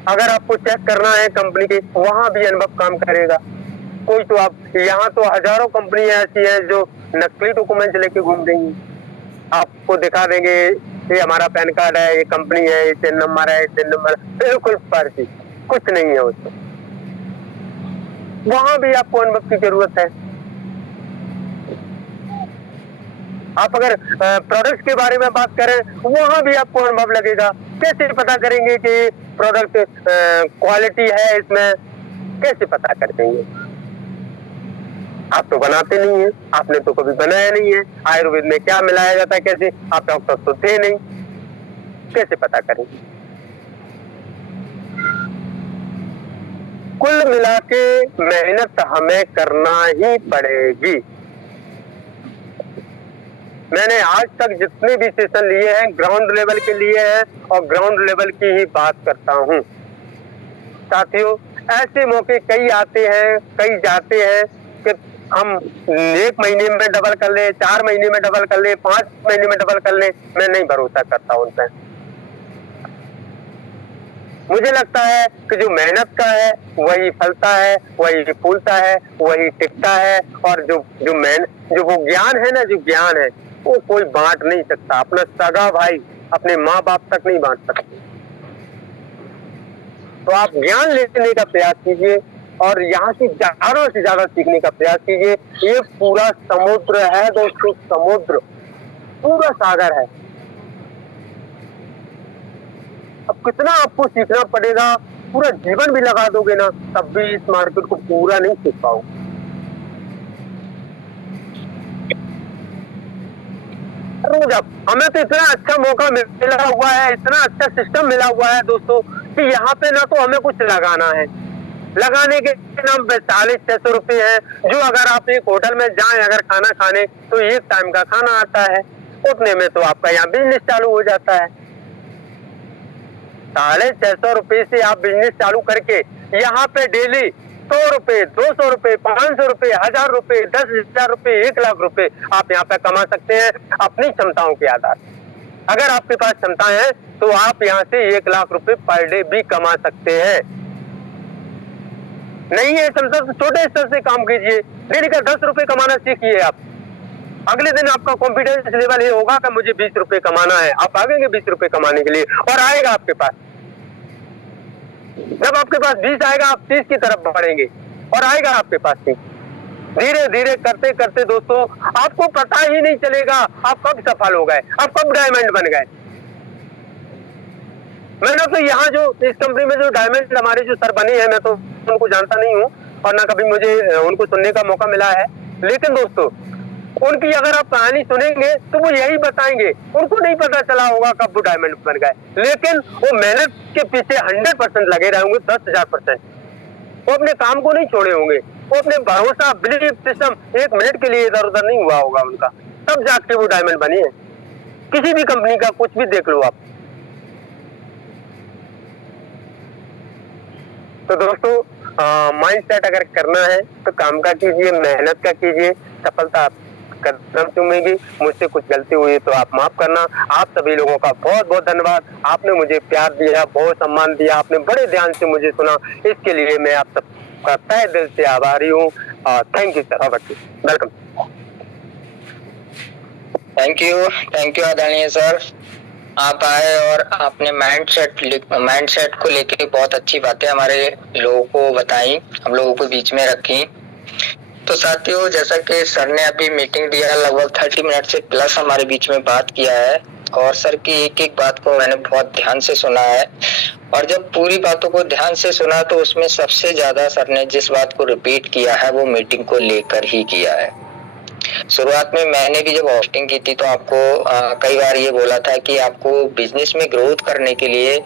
अगर आपको चेक करना है कंपनी के, वहां भी अनुभव काम करेगा। कोई तो आप यहाँ तो हजारों कंपनियां ऐसी हैं जो नकली डॉक्यूमेंट्स लेके घूम रही हैं, आपको दिखा देंगे ये हमारा पैन कार्ड है, ये कंपनी है, ये टिन नंबर है, टिन नंबर, बिल्कुल फर्जी, कुछ नहीं है उसमें। वहां भी आपको अनुभव की जरूरत है। आप अगर प्रोडक्ट्स के बारे में बात करें, वहां भी आपको अनुभव लगेगा। कैसे पता करेंगे कि प्रोडक्ट क्वालिटी है इसमें, कैसे पता करेंगे? आप तो बनाते नहीं है, आपने तो कभी बनाया नहीं है। आयुर्वेद में क्या मिलाया जाता है, कैसे? आप डॉक्टर तो थे नहीं, कैसे पता करेंगे? कुल मिला के मेहनत हमें करना ही पड़ेगी। मैंने आज तक जितने भी सेशन लिए हैं ग्राउंड लेवल के लिए हैं और ग्राउंड लेवल की ही बात करता हूँ। साथियों, ऐसे मौके कई आते हैं, कई जाते हैं कि हम 1 महीने में डबल कर ले, 4 महीने में डबल कर ले, 5 महीने में डबल कर ले। मैं नहीं भरोसा करता उन पर। मुझे लगता है कि जो मेहनत का है वही फलता है, वही फूलता है, वही टिकता है। और जो वो ज्ञान है ना, जो ज्ञान है वो कोई बांट नहीं सकता। अपना सगा भाई अपने माँ बाप तक नहीं बांट सकते। तो आप ज्ञान लेने का प्रयास कीजिए और यहाँ से ज्यादा सीखने का प्रयास कीजिए। ये पूरा समुद्र है दोस्तों, समुद्र, पूरा सागर है। अब कितना आपको सीखना पड़ेगा, पूरा जीवन भी लगा दोगे ना, तब भी इस मार्केट को पूरा नहीं सीख पाओगे। जब हमें तो इतना अच्छा मौका मिला हुआ है, इतना अच्छा सिस्टम मिला हुआ है दोस्तों, कि यहाँ पे ना तो हमें कुछ लगाना है, लगाने के नाम पे 40-600 रुपए है। जो अगर आप एक होटल में जाएं अगर खाना खाने, तो 1 टाइम का खाना आता है, उतने में तो आपका यहाँ बिजनेस चालू हो जाता है। 650 रुपए से आप बिजनेस चालू करके यहाँ पे डेली 100 रुपए, 200 रुपए, 500 रुपए, 1000 रुपए, 10,000 रुपए, 1 लाख रुपए आप यहाँ पे कमा सकते हैं अपनी क्षमताओं के आधार। अगर आपके पास क्षमता है तो आप यहाँ से 1 लाख रुपए पर डे भी कमा सकते हैं। नहीं है क्षमता तो छोटे स्तर से काम कीजिए, डेली का 10 रुपए कमाना सीखिए आप। अगले दिन आपका कॉन्फिडेंस लेवल ये होगा कि मुझे 20 रुपए कमाना है। आप भागेंगे 20 रुपए कमाने के लिए और आएगा आपके पास। जब आपके पास 20 आएगा, आप 30 की तरफ बढ़ेंगे और आएगा आपके पास 30। धीरे धीरे करते करते दोस्तों आपको पता ही नहीं चलेगा आप कब सफल हो गए, आप कब डायमंड बन गए। मैंने तो यहाँ जो इस कंपनी में जो डायमंड हमारे जो सर बने हैं, मैं तो उनको जानता नहीं हूँ और ना कभी मुझे उनको सुनने का मौका मिला है। लेकिन दोस्तों उनकी अगर आप कहानी सुनेंगे तो वो यही बताएंगे, उनको नहीं पता चला होगा कब वो डायमंड बन गए, लेकिन वो मेहनत के पीछे 100% लगे रहे होंगे, 10,000%। वो अपने काम को नहीं छोड़े होंगे, वो अपने भरोसा, बिलीफ सिस्टम 1 मिनट के लिए इधर उधर नहीं हुआ होगा उनका, तब जाके वो डायमंड बनी है। किसी भी कंपनी का कुछ भी देख लो आप। तो दोस्तों माइंडसेट अगर करना है तो काम का कीजिए, मेहनत का कीजिए, सफलता कदम चूमेगी। मुझसे कुछ गलती हुई तो आप माफ करना। आप सभी लोगों का बहुत बहुत धन्यवाद। आपने मुझे प्यार दिया, बहुत सम्मान दिया, आपने बड़े ध्यान से मुझे सुना, इसके लिए मैं आप सबका तहे दिल से आभारी हूँ। Thank you sir, welcome. Thank you आदरणीय सर। आप आए और आपने माइंडसेट को लेके बहुत अच्छी बातें हमारे लोगों को बताई, हम लोगों को बीच में रखी। तो साथियों, जैसा कि सर ने अभी मीटिंग दिया, लगभग 30 मिनट से प्लस हमारे बीच में बात किया है और सर की एक एक बात को मैंने बहुत ध्यान से सुना है। और जब पूरी बातों को ध्यान से सुना तो उसमें सबसे ज्यादा सर ने जिस बात को रिपीट किया है वो मीटिंग को लेकर ही किया है। शुरुआत में मैंने भी जब होस्टिंग की थी तो आपको कई बार ये बोला था कि आपको बिजनेस में ग्रोथ करने के लिए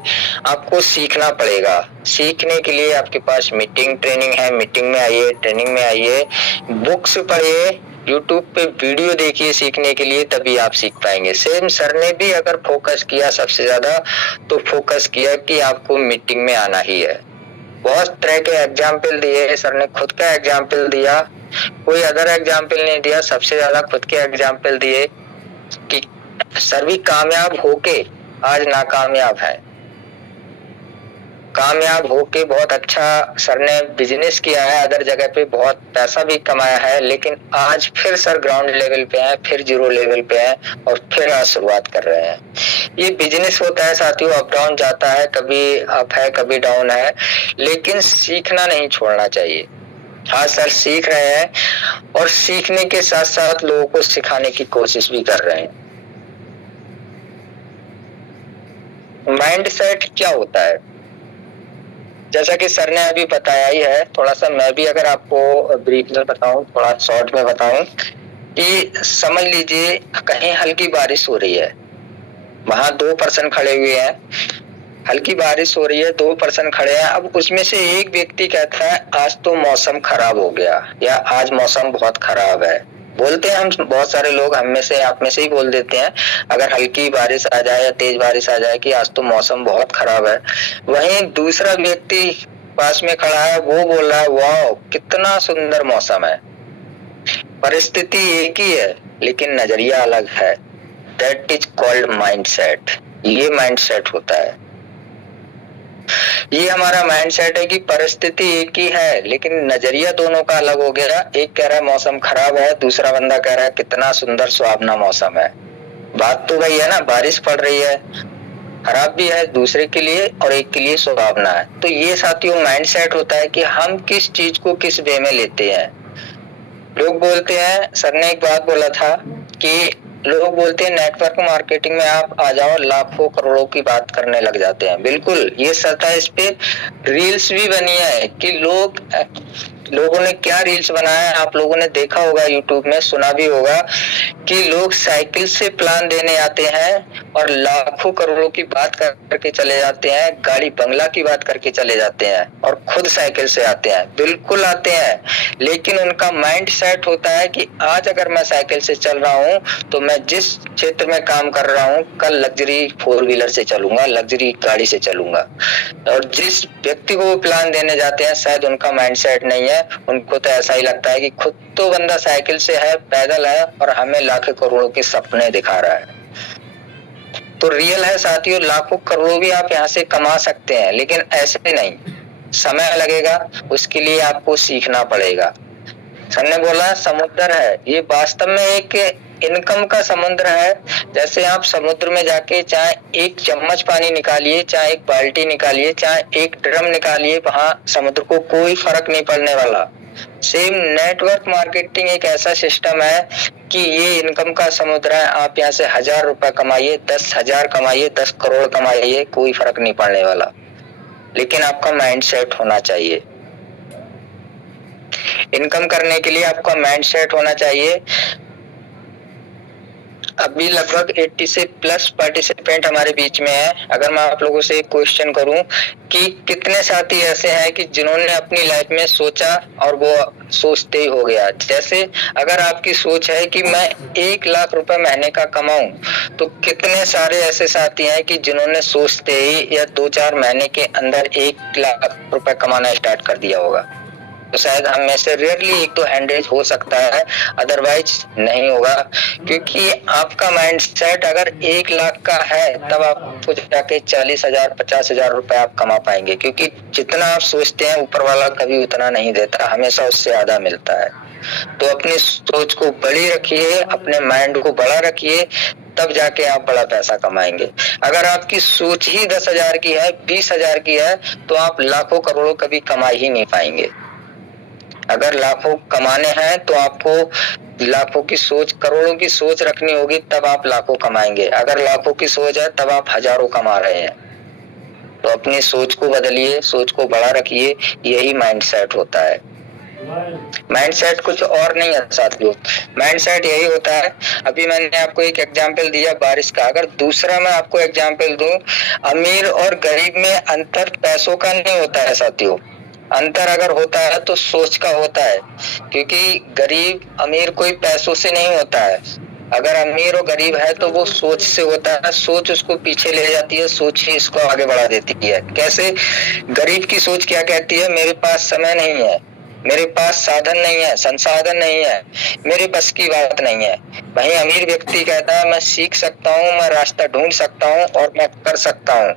आपको सीखना पड़ेगा। सीखने के लिए आपके पास मीटिंग ट्रेनिंग है, मीटिंग में आइए, ट्रेनिंग में आइए, बुक्स पढ़िए, यूट्यूब पे वीडियो देखिए सीखने के लिए, तभी आप सीख पाएंगे। सेम सर ने भी अगर फोकस किया सबसे ज्यादा, तो फोकस किया कि आपको मीटिंग में आना ही है। बहुत तरह के एग्जाम्पल दिए सर ने, खुद का एग्जाम्पल दिया, कोई अदर एग्जाम्पल नहीं दिया, सबसे ज्यादा खुद के एग्जाम्पल दिए कि सर भी कामयाब होके आज नाकामयाब है। कामयाब होके बहुत अच्छा सर ने बिजनेस किया है, अदर जगह पे बहुत पैसा भी कमाया है, लेकिन आज फिर सर ग्राउंड लेवल पे है, फिर जीरो लेवल पे है और फिर आज शुरुआत कर रहे हैं। ये बिजनेस होता है साथियों, अप डाउन जाता है, कभी अप है कभी डाउन है, लेकिन सीखना नहीं छोड़ना चाहिए। हाँ सर सीख रहे हैं और सीखने के साथ साथ लोगों को सिखाने की कोशिश भी कर रहे हैं। माइंड सेट क्या होता है, जैसा कि सर ने अभी बताया ही है, थोड़ा सा मैं भी अगर आपको ब्रीफ में बताऊं, थोड़ा शॉर्ट में बताऊं कि समझ लीजिए कहीं हल्की बारिश हो रही है, वहां 2 पर्सन खड़े हुए हैं, हल्की बारिश हो रही है, 2 पर्सन खड़े हैं। अब उसमें से एक व्यक्ति कहता है आज तो मौसम खराब हो गया, या आज मौसम बहुत खराब है। बोलते हैं हम, बहुत सारे लोग हम में से आप में से ही बोल देते हैं अगर हल्की बारिश आ जाए या तेज बारिश आ जाए कि आज तो मौसम बहुत खराब है। वहीं दूसरा व्यक्ति पास में खड़ा है, वो बोल रहा है वाह कितना सुंदर मौसम है। परिस्थिति एक ही है लेकिन नजरिया अलग है। That is called mindset. ये माइंडसेट होता है, ये हमारा माइंडसेट है कि परिस्थिति एक ही है लेकिन नजरिया दोनों का अलग हो गया। एक कह रहा है मौसम खराब है, दूसरा बंदा कह रहा है कितना सुंदर सुहावना मौसम है। बात तो वही है ना, बारिश पड़ रही है, खराब भी है दूसरे के लिए और एक के लिए सुहावना है। तो ये साथियों माइंडसेट होता है कि हम किस चीज को किस वे में लेते हैं। लोग बोलते हैं, सर ने एक बात बोला था कि लोग बोलते हैं नेटवर्क मार्केटिंग में आप आ जाओ लाखों करोड़ों की बात करने लग जाते हैं। बिल्कुल ये सच है, इस पे रील्स भी बनी है कि लोगों ने क्या रील्स बनाया है, आप लोगों ने देखा होगा यूट्यूब में, सुना भी होगा कि लोग साइकिल से प्लान देने आते हैं और लाखों करोड़ों की बात करके चले जाते हैं, गाड़ी बंगला की बात करके चले जाते हैं और खुद साइकिल से आते हैं। बिल्कुल आते हैं, लेकिन उनका माइंड सेट होता है कि आज अगर मैं साइकिल से चल रहा हूँ तो मैं जिस क्षेत्र में काम कर रहा हूँ कल लग्जरी 4 व्हीलर से चलूंगा, लग्जरी गाड़ी से चलूंगा। और जिस व्यक्ति को प्लान देने जाते हैं शायद उनका माइंड सेट नहीं है, उनको तो ऐसा ही लगता है कि खुद तो बंदा साइकिल से है, पैदल है और हमें लाखों करोड़ों के सपने दिखा रहा है। तो रियल है साथियों, लाखों करोड़ों भी आप यहाँ से कमा सकते हैं, लेकिन ऐसे नहीं, समय लगेगा, उसके लिए आपको सीखना पड़ेगा। सर ने बोला समुद्र है, ये वास्तव में एक इनकम का समुद्र है। जैसे आप समुद्र में जाके चाहे एक चम्मच पानी निकालिए, चाहे एक बाल्टी निकालिए, चाहे एक ड्रम निकालिए, वहां समुद्र को कोई फर्क नहीं पड़ने वाला। सेम नेटवर्क मार्केटिंग एक ऐसा सिस्टम है कि ये इनकम का समुद्र है। आप यहाँ से 1000 रुपए कमाइए, 10,000 कमाइए, 10 करोड़ कमाइए, कोई फर्क नहीं पड़ने वाला, लेकिन आपका माइंड सेट होना चाहिए। इनकम करने के लिए आपका माइंड सेट होना चाहिए। अभी लगभग 80 से प्लस पार्टिसिपेंट हमारे बीच में है। अगर मैं आप लोगों से एक क्वेश्चन करूं कि कितने साथी ऐसे हैं कि जिन्होंने अपनी लाइफ में सोचा और वो सोचते ही हो गया। जैसे अगर आपकी सोच है कि मैं 1 लाख रुपए महीने का कमाऊं, तो कितने सारे ऐसे साथी हैं कि जिन्होंने सोचते ही या 2-4 महीने के अंदर 1 लाख रुपए कमाना स्टार्ट कर दिया होगा। तो शायद हम में से रेयरली 1-2 हैंडेज हो सकता है, अदरवाइज नहीं होगा। क्योंकि आपका माइंड सेट अगर 1 लाख का है तब आपको जाके 40,000 50,000 रुपए आप कमा पाएंगे, क्योंकि जितना आप सोचते हैं ऊपर वाला कभी उतना नहीं देता, हमेशा उससे आधा मिलता है। तो अपनी सोच को बड़ी रखिए, अपने माइंड को बड़ा रखिए, तब जाके आप बड़ा पैसा कमाएंगे। अगर आपकी सोच ही 10,000 की है, 20,000 की है, तो आप लाखों करोड़ों कभी कमा ही नहीं पाएंगे। अगर लाखों कमाने हैं तो आपको लाखों की सोच, करोड़ों की सोच रखनी होगी, तब आप लाखों कमाएंगे। अगर लाखों की सोच है तब आप हजारों कमा रहे हैं। तो अपनी सोच को बदलिए, सोच को बड़ा रखिए, यही माइंडसेट होता है। माइंडसेट कुछ और नहीं है साथियों, माइंडसेट यही होता है। अभी मैंने आपको एक एग्जांपल दिया बारिश का, अगर दूसरा मैं आपको एग्जांपल दूं, अमीर और गरीब में अंतर पैसों का नहीं होता है साथियों। अंतर अगर होता है तो सोच का होता है, क्योंकि गरीब अमीर कोई पैसों से नहीं होता है। अगर अमीर और गरीब है तो वो सोच से होता है, सोच उसको पीछे ले जाती है, सोच ही इसको आगे बढ़ा देती है। कैसे? गरीब की सोच क्या कहती है? मेरे पास समय नहीं है, मेरे पास साधन नहीं है, संसाधन नहीं है, मेरे बस की बात नहीं है। वहीं अमीर व्यक्ति कहता है मैं सीख सकता हूँ, मैं रास्ता ढूंढ सकता हूँ और मैं कर सकता हूँ।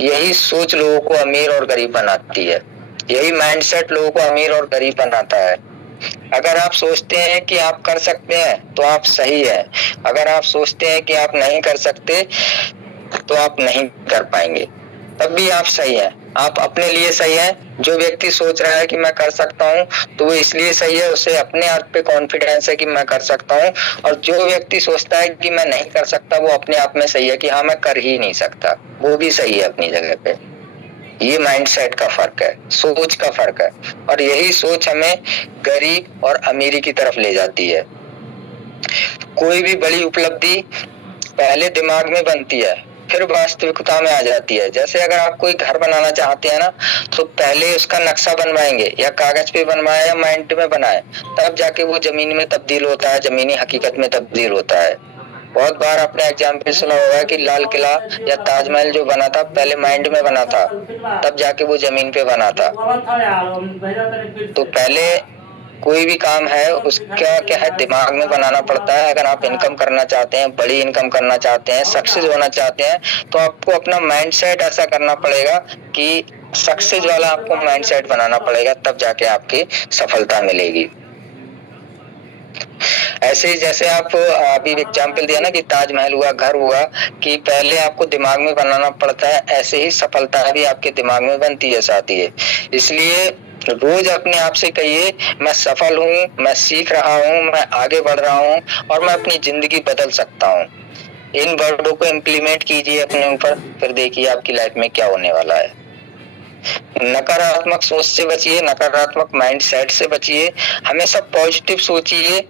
यही सोच लोगों को अमीर और गरीब बनाती है, यही माइंडसेट लोगों को अमीर और गरीब बनाता है। अगर आप सोचते हैं कि आप कर सकते हैं तो आप सही है, अगर आप सोचते हैं कि आप नहीं कर सकते तो आप नहीं कर पाएंगे, तब भी आप सही है, आप अपने लिए सही है। जो व्यक्ति सोच रहा है कि मैं कर सकता हूँ तो वो इसलिए सही है, उसे अपने आप पे कॉन्फिडेंस है कि मैं कर सकता हूँ। और जो व्यक्ति सोचता है कि मैं नहीं कर सकता, वो अपने आप में सही है कि हाँ मैं कर ही नहीं सकता, वो भी सही है अपनी जगह पे। ये माइंडसेट का फर्क है, सोच का फर्क है, और यही सोच हमें गरीब और अमीरी की तरफ ले जाती है। कोई भी बड़ी उपलब्धि पहले दिमाग में बनती है, फिर वास्तविकता में आ जाती है। जैसे अगर आप कोई घर बनाना चाहते हैं ना, तो पहले उसका नक्शा बनवाएंगे, या कागज पे बनवाए या माइंड में बनाए, तब जाके वो जमीन में तब्दील होता है, जमीनी हकीकत में तब्दील होता है। बहुत बार आपने एग्जाम्पल सुना होगा कि लाल किला या ताजमहल जो बना था पहले माइंड में बना था, तब जाके वो जमीन पे बना था। तो पहले कोई भी काम है उसका क्या है, दिमाग में बनाना पड़ता है। अगर आप इनकम करना चाहते हैं, बड़ी इनकम करना चाहते हैं, सक्सेस होना चाहते हैं, तो आपको अपना माइंडसेट ऐसा करना पड़ेगा कि सक्सेस वाला आपको माइंडसेट बनाना पड़ेगा, तब जाके आपकी सफलता मिलेगी। ऐसे ही जैसे आप अभी एग्जाम्पल दिया ना कि ताजमहल हुआ, घर हुआ, कि पहले आपको दिमाग में बनाना पड़ता है, ऐसे ही सफलता भी आपके दिमाग में बनती है, साथी है। इसलिए रोज अपने आप से कहिए मैं सफल हूँ, मैं सीख रहा हूँ, मैं आगे बढ़ रहा हूँ और मैं अपनी जिंदगी बदल सकता हूँ। इन वर्डों को इम्प्लीमेंट कीजिए अपने ऊपर, फिर देखिए आपकी लाइफ में क्या होने वाला है। नकारात्मक सोच से बचिए, नकारात्मक माइंडसेट से बचिए, हमेशा पॉजिटिव सोचिए।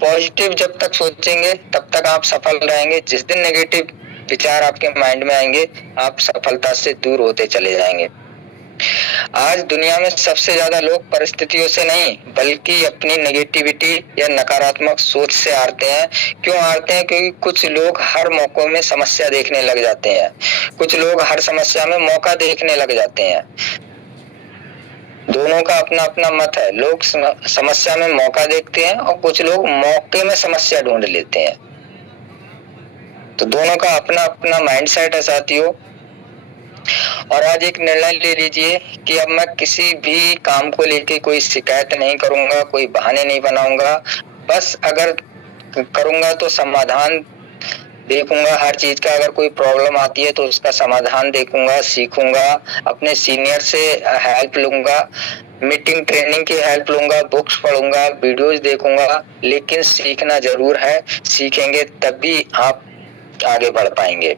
पॉजिटिव जब तक सोचेंगे तब तक आप सफल रहेंगे। जिस दिन नेगेटिव विचार आपके माइंड में आएंगे, आप सफलता से दूर होते चले जाएंगे। आज दुनिया में सबसे ज्यादा लोग परिस्थितियों से नहीं बल्कि अपनी नेगेटिविटी या नकारात्मक सोच से हारते हैं। क्यों हारते हैं? क्योंकि कुछ लोग हर मौकों में समस्या देखने लग जाते हैं, कुछ लोग हर समस्या में मौका देखने लग जाते हैं। दोनों का अपना अपना मत है। लोग समस्या में मौका देखते हैं और कुछ लोग मौके में समस्या ढूंढ लेते हैं। तो दोनों का अपना अपना माइंडसेट है साथियों। और आज एक निर्णय ले लीजिए कि अब मैं किसी भी काम को लेके कोई शिकायत नहीं करूंगा, कोई बहाने नहीं बनाऊंगा। बस अगर करूंगा तो समाधान देखूंगा हर चीज का। अगर कोई प्रॉब्लम आती है तो उसका समाधान देखूंगा, सीखूंगा, अपने सीनियर से हेल्प लूंगा, मीटिंग ट्रेनिंग की हेल्प लूंगा, बुक्स पढ़ूंगा, वीडियोस देखूंगा, लेकिन सीखना जरूर है। सीखेंगे तभी आप आगे बढ़ पाएंगे।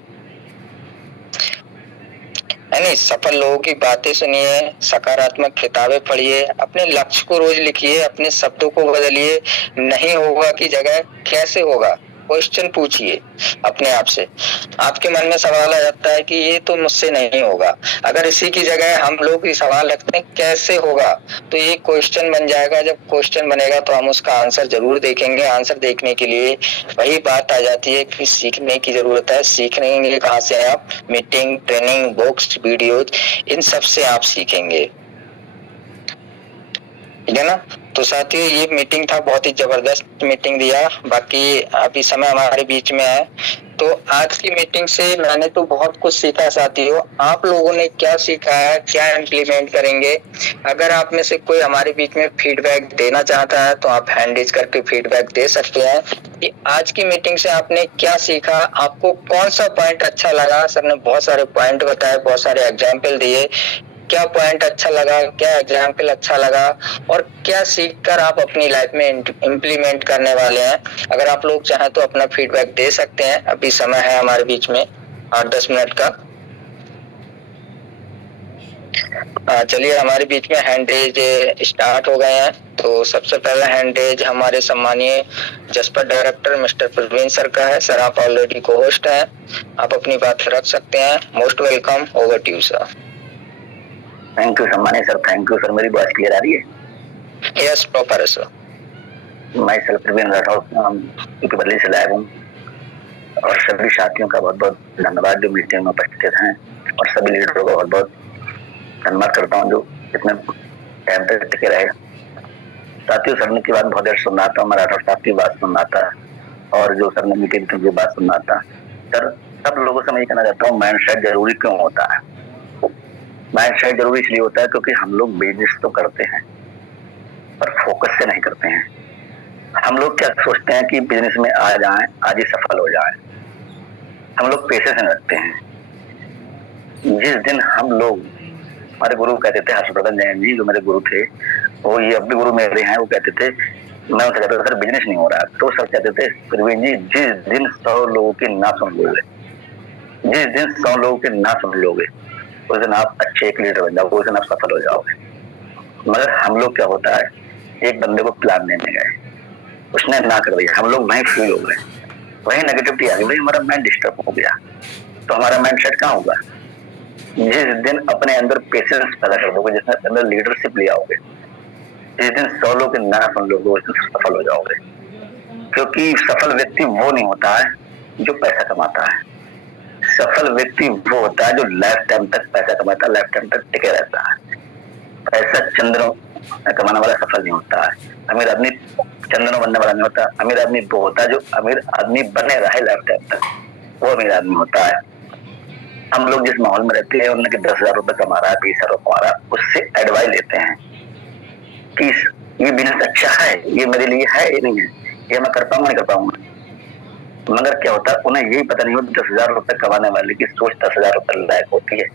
नहीं, सफल लोगों की बातें सुनिए, सकारात्मक किताबें पढ़िए, अपने लक्ष्य को रोज लिखिए, अपने शब्दों को बदलिए। नहीं होगा की जगह कैसे होगा क्वेश्चन पूछिए अपने आप से। आपके मन में सवाल आ जाता है कि ये तो मुझसे नहीं होगा, अगर इसी की जगह हम लोग ये सवाल रखते हैं कैसे होगा, तो ये क्वेश्चन बन जाएगा। जब क्वेश्चन बनेगा तो हम उसका आंसर जरूर देखेंगे। आंसर देखने के लिए वही बात आ जाती है कि सीखने की जरूरत है। सीखेंगे कहाँ से? आप मीटिंग, ट्रेनिंग, बुक्स, वीडियोज, इन सब से आप सीखेंगे, ठीक है ना। तो साथियों ये मीटिंग था, बहुत ही जबरदस्त मीटिंग दिया। बाकी अभी समय हमारे बीच में है, तो आज की मीटिंग से मैंने तो बहुत कुछ सीखा। साथियों आप लोगों ने क्या सीखा है, क्या इम्प्लीमेंट करेंगे? अगर आप में से कोई हमारे बीच में फीडबैक देना चाहता है तो आप हैंड रेज करके फीडबैक दे सकते हैं कि आज की मीटिंग से आपने क्या सीखा, आपको कौन सा पॉइंट अच्छा लगा। सर ने बहुत सारे पॉइंट बताए, बहुत सारे एग्जाम्पल दिए। क्या पॉइंट अच्छा लगा, क्या एग्जाम्पल अच्छा लगा, और क्या सीखकर आप अपनी लाइफ में इम्प्लीमेंट करने वाले हैं? अगर आप लोग चाहें तो अपना फीडबैक दे सकते हैं। अभी समय है हमारे बीच में 8-10 मिनट का। चलिए हमारे बीच में हैंड रेज स्टार्ट हो गए हैं। तो सबसे पहला हैंड रेज हमारे सम्मानीय जसपा डायरेक्टर मिस्टर प्रवीण सर का है। सर आप ऑलरेडी को होस्ट हैं, आप अपनी बात रख सकते हैं। Most welcome, over to you sir. Thank you सम्मानित सर, थैंक यू सर। मेरी वॉइस क्लियर आ रही है? यस प्रॉपर है सर। मैं सर प्रवीण राठौर यूपी बदली से लाया हूँ और सभी साथियों का बहुत बहुत धन्यवाद जो मीटिंग में उपस्थित हैं और सभी लीडरों का बहुत बहुत धन्यवाद करता हूँ जो इतने टाइम तक टिके रहे। साथियों, सर ने की बात बहुत देर सुन रहा था, मैं राठौर साहब की बात सुन रहा था और जो सर ने मीटिंग की बात सुन रहा था। सर सब लोगों से मैं ये कहना चाहता हूँ, माइंड सेट जरूरी क्यों होता है? माइंड सेट जरूरी इसलिए होता है क्योंकि हम लोग बिजनेस तो करते हैं पर फोकस से नहीं करते हैं। हम लोग क्या सोचते हैं कि बिजनेस में आ जाएं, आज ही सफल हो जाएं। हम लोग पैसे से रखते हैं। जिस दिन हम लोग, हमारे गुरु कहते थे हर्षवर्धन जैन जी जो मेरे गुरु थे, वो ये अब भी गुरु मेरे हैं, वो कहते थे, मैं उनसे कहता था सर बिजनेस नहीं हो रहा, तो सर कहते थे प्रवीण जी जिस दिन 100 लोगों की ना सुन लोगे, जिस दिन 100 लोगों की ना सुन लोगे उस दिन आप अच्छे एक लीडर बन जाओगे, उस दिन आप सफल हो जाओगे। मगर हम लोग क्या होता है, एक बंदे को प्लान देने गए, उसने ना कर दिया, हम लोग वहीं फील हो गए, वही नेगेटिविटी आ गई, वही हमारा माइंड डिस्टर्ब हो गया। तो हमारा माइंड सेट कहाँ होगा? जिस दिन अपने अंदर पेशेंस पैदा कर दोगे, जिस अंदर लीडरशिप ले आओगे, जिस दिन 100 लोग ना सुन लोगे उस दिन सफल हो जाओगे। क्योंकि सफल व्यक्ति वो नहीं होता है जो पैसा कमाता है, सफल व्यक्ति वो होता है जो लाइफ टाइम तक पैसा कमाता है, लाइफ टाइम तक टिके रहता है। पैसा चंद्रों कमाने वाला सफल नहीं होता है, अमीर आदमी चंद्रों बनने वाला नहीं होता। अमीर आदमी वो होता है जो अमीर आदमी बने रहे लाइफ टाइम तक, वो अमीर आदमी होता है। हम लोग जिस माहौल में रहते हैं, उनके 10,000 रुपए कमा रहा है, 20,000 रुपए कमा रहा है, उससे एडवाइस लेते हैं कि ये बिजनेस अच्छा है, ये मेरे लिए है ये नहीं है, ये मैं कर पाऊंगा नहीं कर पाऊंगा। मगर क्या होता है, उन्हें यही पता नहीं होता 10,000 रुपए कमाने वाले की सोच 10,000 रुपए लायक होती है।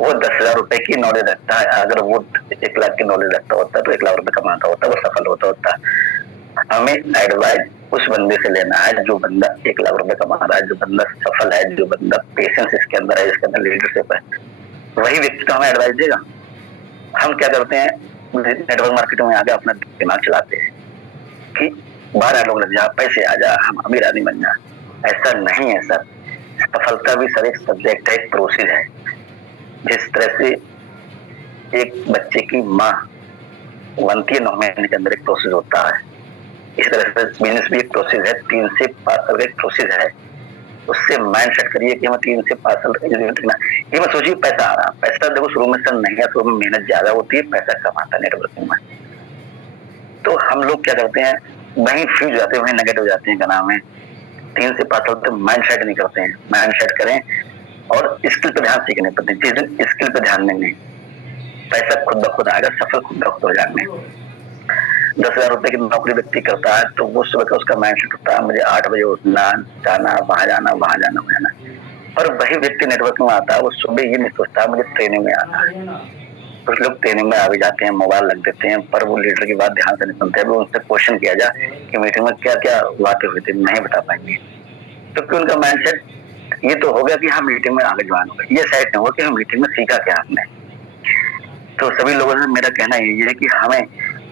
वो 10,000 रुपए की नॉलेज रखता है, अगर वो 1 लाख की नॉलेज रखता होता तो 1 लाख रुपए कमाता होता, वो सफल होता। हमें एडवाइस उस बंदे से लेना है जो बंदा 1 लाख रुपए कमा रहा है, जो बंदा सफल है, जो बंदा पेशेंस इसके अंदर है, इसके अंदर लीडरशिप है, वही व्यक्ति तो हमें एडवाइस देगा। हम क्या करते हैं, नेटवर्क मार्केटिंग में आगे अपना दिमाग चलाते हैं कि 12 लोग लग जा, पैसे आ जा, हम अमीर आदमी बन जा। ऐसा नहीं है सर, सफलता भी सर एक सब्जेक्ट है, एक प्रोसेस है। जिस तरह से एक बच्चे की माँ बनती है 9 महीने के अंदर, एक प्रोसेस होता है, इस तरह से बिजनेस भी एक प्रोसेस है, 3 से 5 साल का एक प्रोसेस है। उससे माइंड सेट करिए कि हमें 3 से 5 साल ये मत सोचिए पैसा आ रहा। पैसा देखो शुरू में सर नहीं है, शुरू में मेहनत ज्यादा होती है, पैसा कमाता है नेटवर्किंग में। तो हम लोग क्या करते हैं, वहीं फ्यूज हो जाते हैं, वहीं नेगेटिव हो जाते हैं, क्या नाम है, 3 से 5 साल तक माइंड सेट नहीं करते हैं। माइंड सेट करें और स्किल पे ध्यान सीखने पड़ते हैं। जिस दिन स्किल पे ध्यान देंगे, पैसा खुद ब खुद आएगा, सफल खुद ब खुद हो जाएंगे। 10,000 रुपए की नौकरी व्यक्ति करता है तो वो सुबह का उसका माइंड सेट होता है मुझे 8 बजे उठना, जाना, वहां जाना, वहां जाना, वहां जाना। और वही व्यक्ति नेटवर्क में आता है, वो सुबह ये नहीं सोचता है मुझे ट्रेनिंग में आना है। कुछ लोग ट्रेनिंग में आ भी जाते हैं, मोबाइल लग देते हैं, पर वो लीडर की बात ध्यान से नहीं सुनते। वो उनसे क्वेश्चन किया जाए कि मीटिंग में क्या क्या बातें हुई थी, नहीं बता पाएंगे, क्योंकि उनका माइंड सेट ये तो हो गया कि हाँ मीटिंग में आगे ज्वाइन हो गए, ये सेट नहीं हुआ कि हम मीटिंग में सीखा क्या हमने। तो सभी लोगों से मेरा कहना यही है कि हमें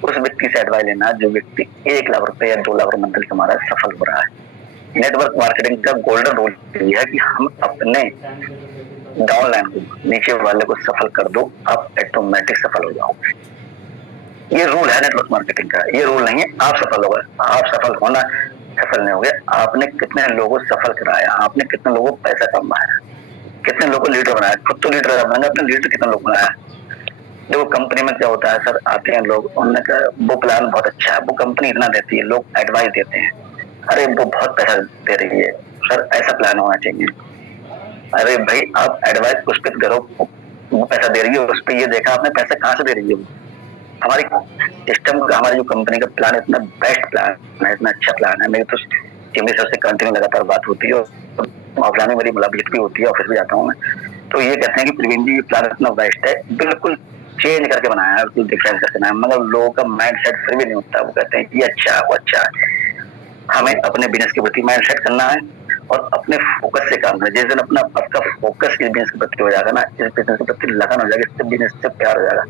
उस व्यक्ति से एडवाइस लेना जो व्यक्ति 1 लाख रुपए या 2 लाख रुपए मंथली कमा रहा है, सफल हो रहा है। नेटवर्क मार्केटिंग का गोल्डन रूल ये है कि हम अपने डाउनलाइन को, नीचे वाले को सफल कर दो, आप ऑटोमेटिक सफल हो जाओगे। ये रूल है नेटवर्क मार्केटिंग का, ये रूल नहीं है आप सफल हो गए। आप सफल होना, सफल नहीं हो गए, आपने कितने लोगों को सफल कराया, आपने कितने लोगों को पैसा कमाया, कितने लोगों को लीडर बनाया। खुद तो लीडर बनाया, अपने लीडर कितने लोग बनाया। देखो कंपनी में क्या होता है सर, आते हैं लोग, उन्होंने कहा वो प्लान बहुत अच्छा है, वो कंपनी इतना देती है, लोग एडवाइस देते हैं, अरे वो बहुत पैसा दे रही है सर, ऐसा प्लान होना चाहिए। अरे भाई आप एडवाइस उस पर करो, वो पैसा दे रही है, उस पर ये देखा आपने पैसा कहाँ से दे रही है। वो हमारी सिस्टम का, हमारी जो कंपनी का प्लान इतना बेस्ट प्लान है, इतना अच्छा प्लान है। मेरी तो चीनी सर से कंटिन्यू लगातार बात होती है, ऑफलाइन में मेरी मुलाकात भी होती है, ऑफिस भी जाता हूँ मैं, तो ये कहते हैं कि प्रवीण जी ये प्लान इतना बेस्ट है, बिल्कुल चेंज करके बनाया है, बिल्कुल डिफरेंस करके बनाया, मगर लोगों का माइंड सेट फिर भी नहीं होता। वो कहते हैं ये अच्छा, वो अच्छा है। हमें अपने बिजनेस के प्रति माइंड सेट करना है और अपने फोकस से काम करना। जिस दिन अपना आपका फोकस इस बिजनेस के प्रति हो जाएगा ना, इस बिजनेस के प्रति लगन हो जाएगा, इससे बिजनेस से प्यार हो जाएगा,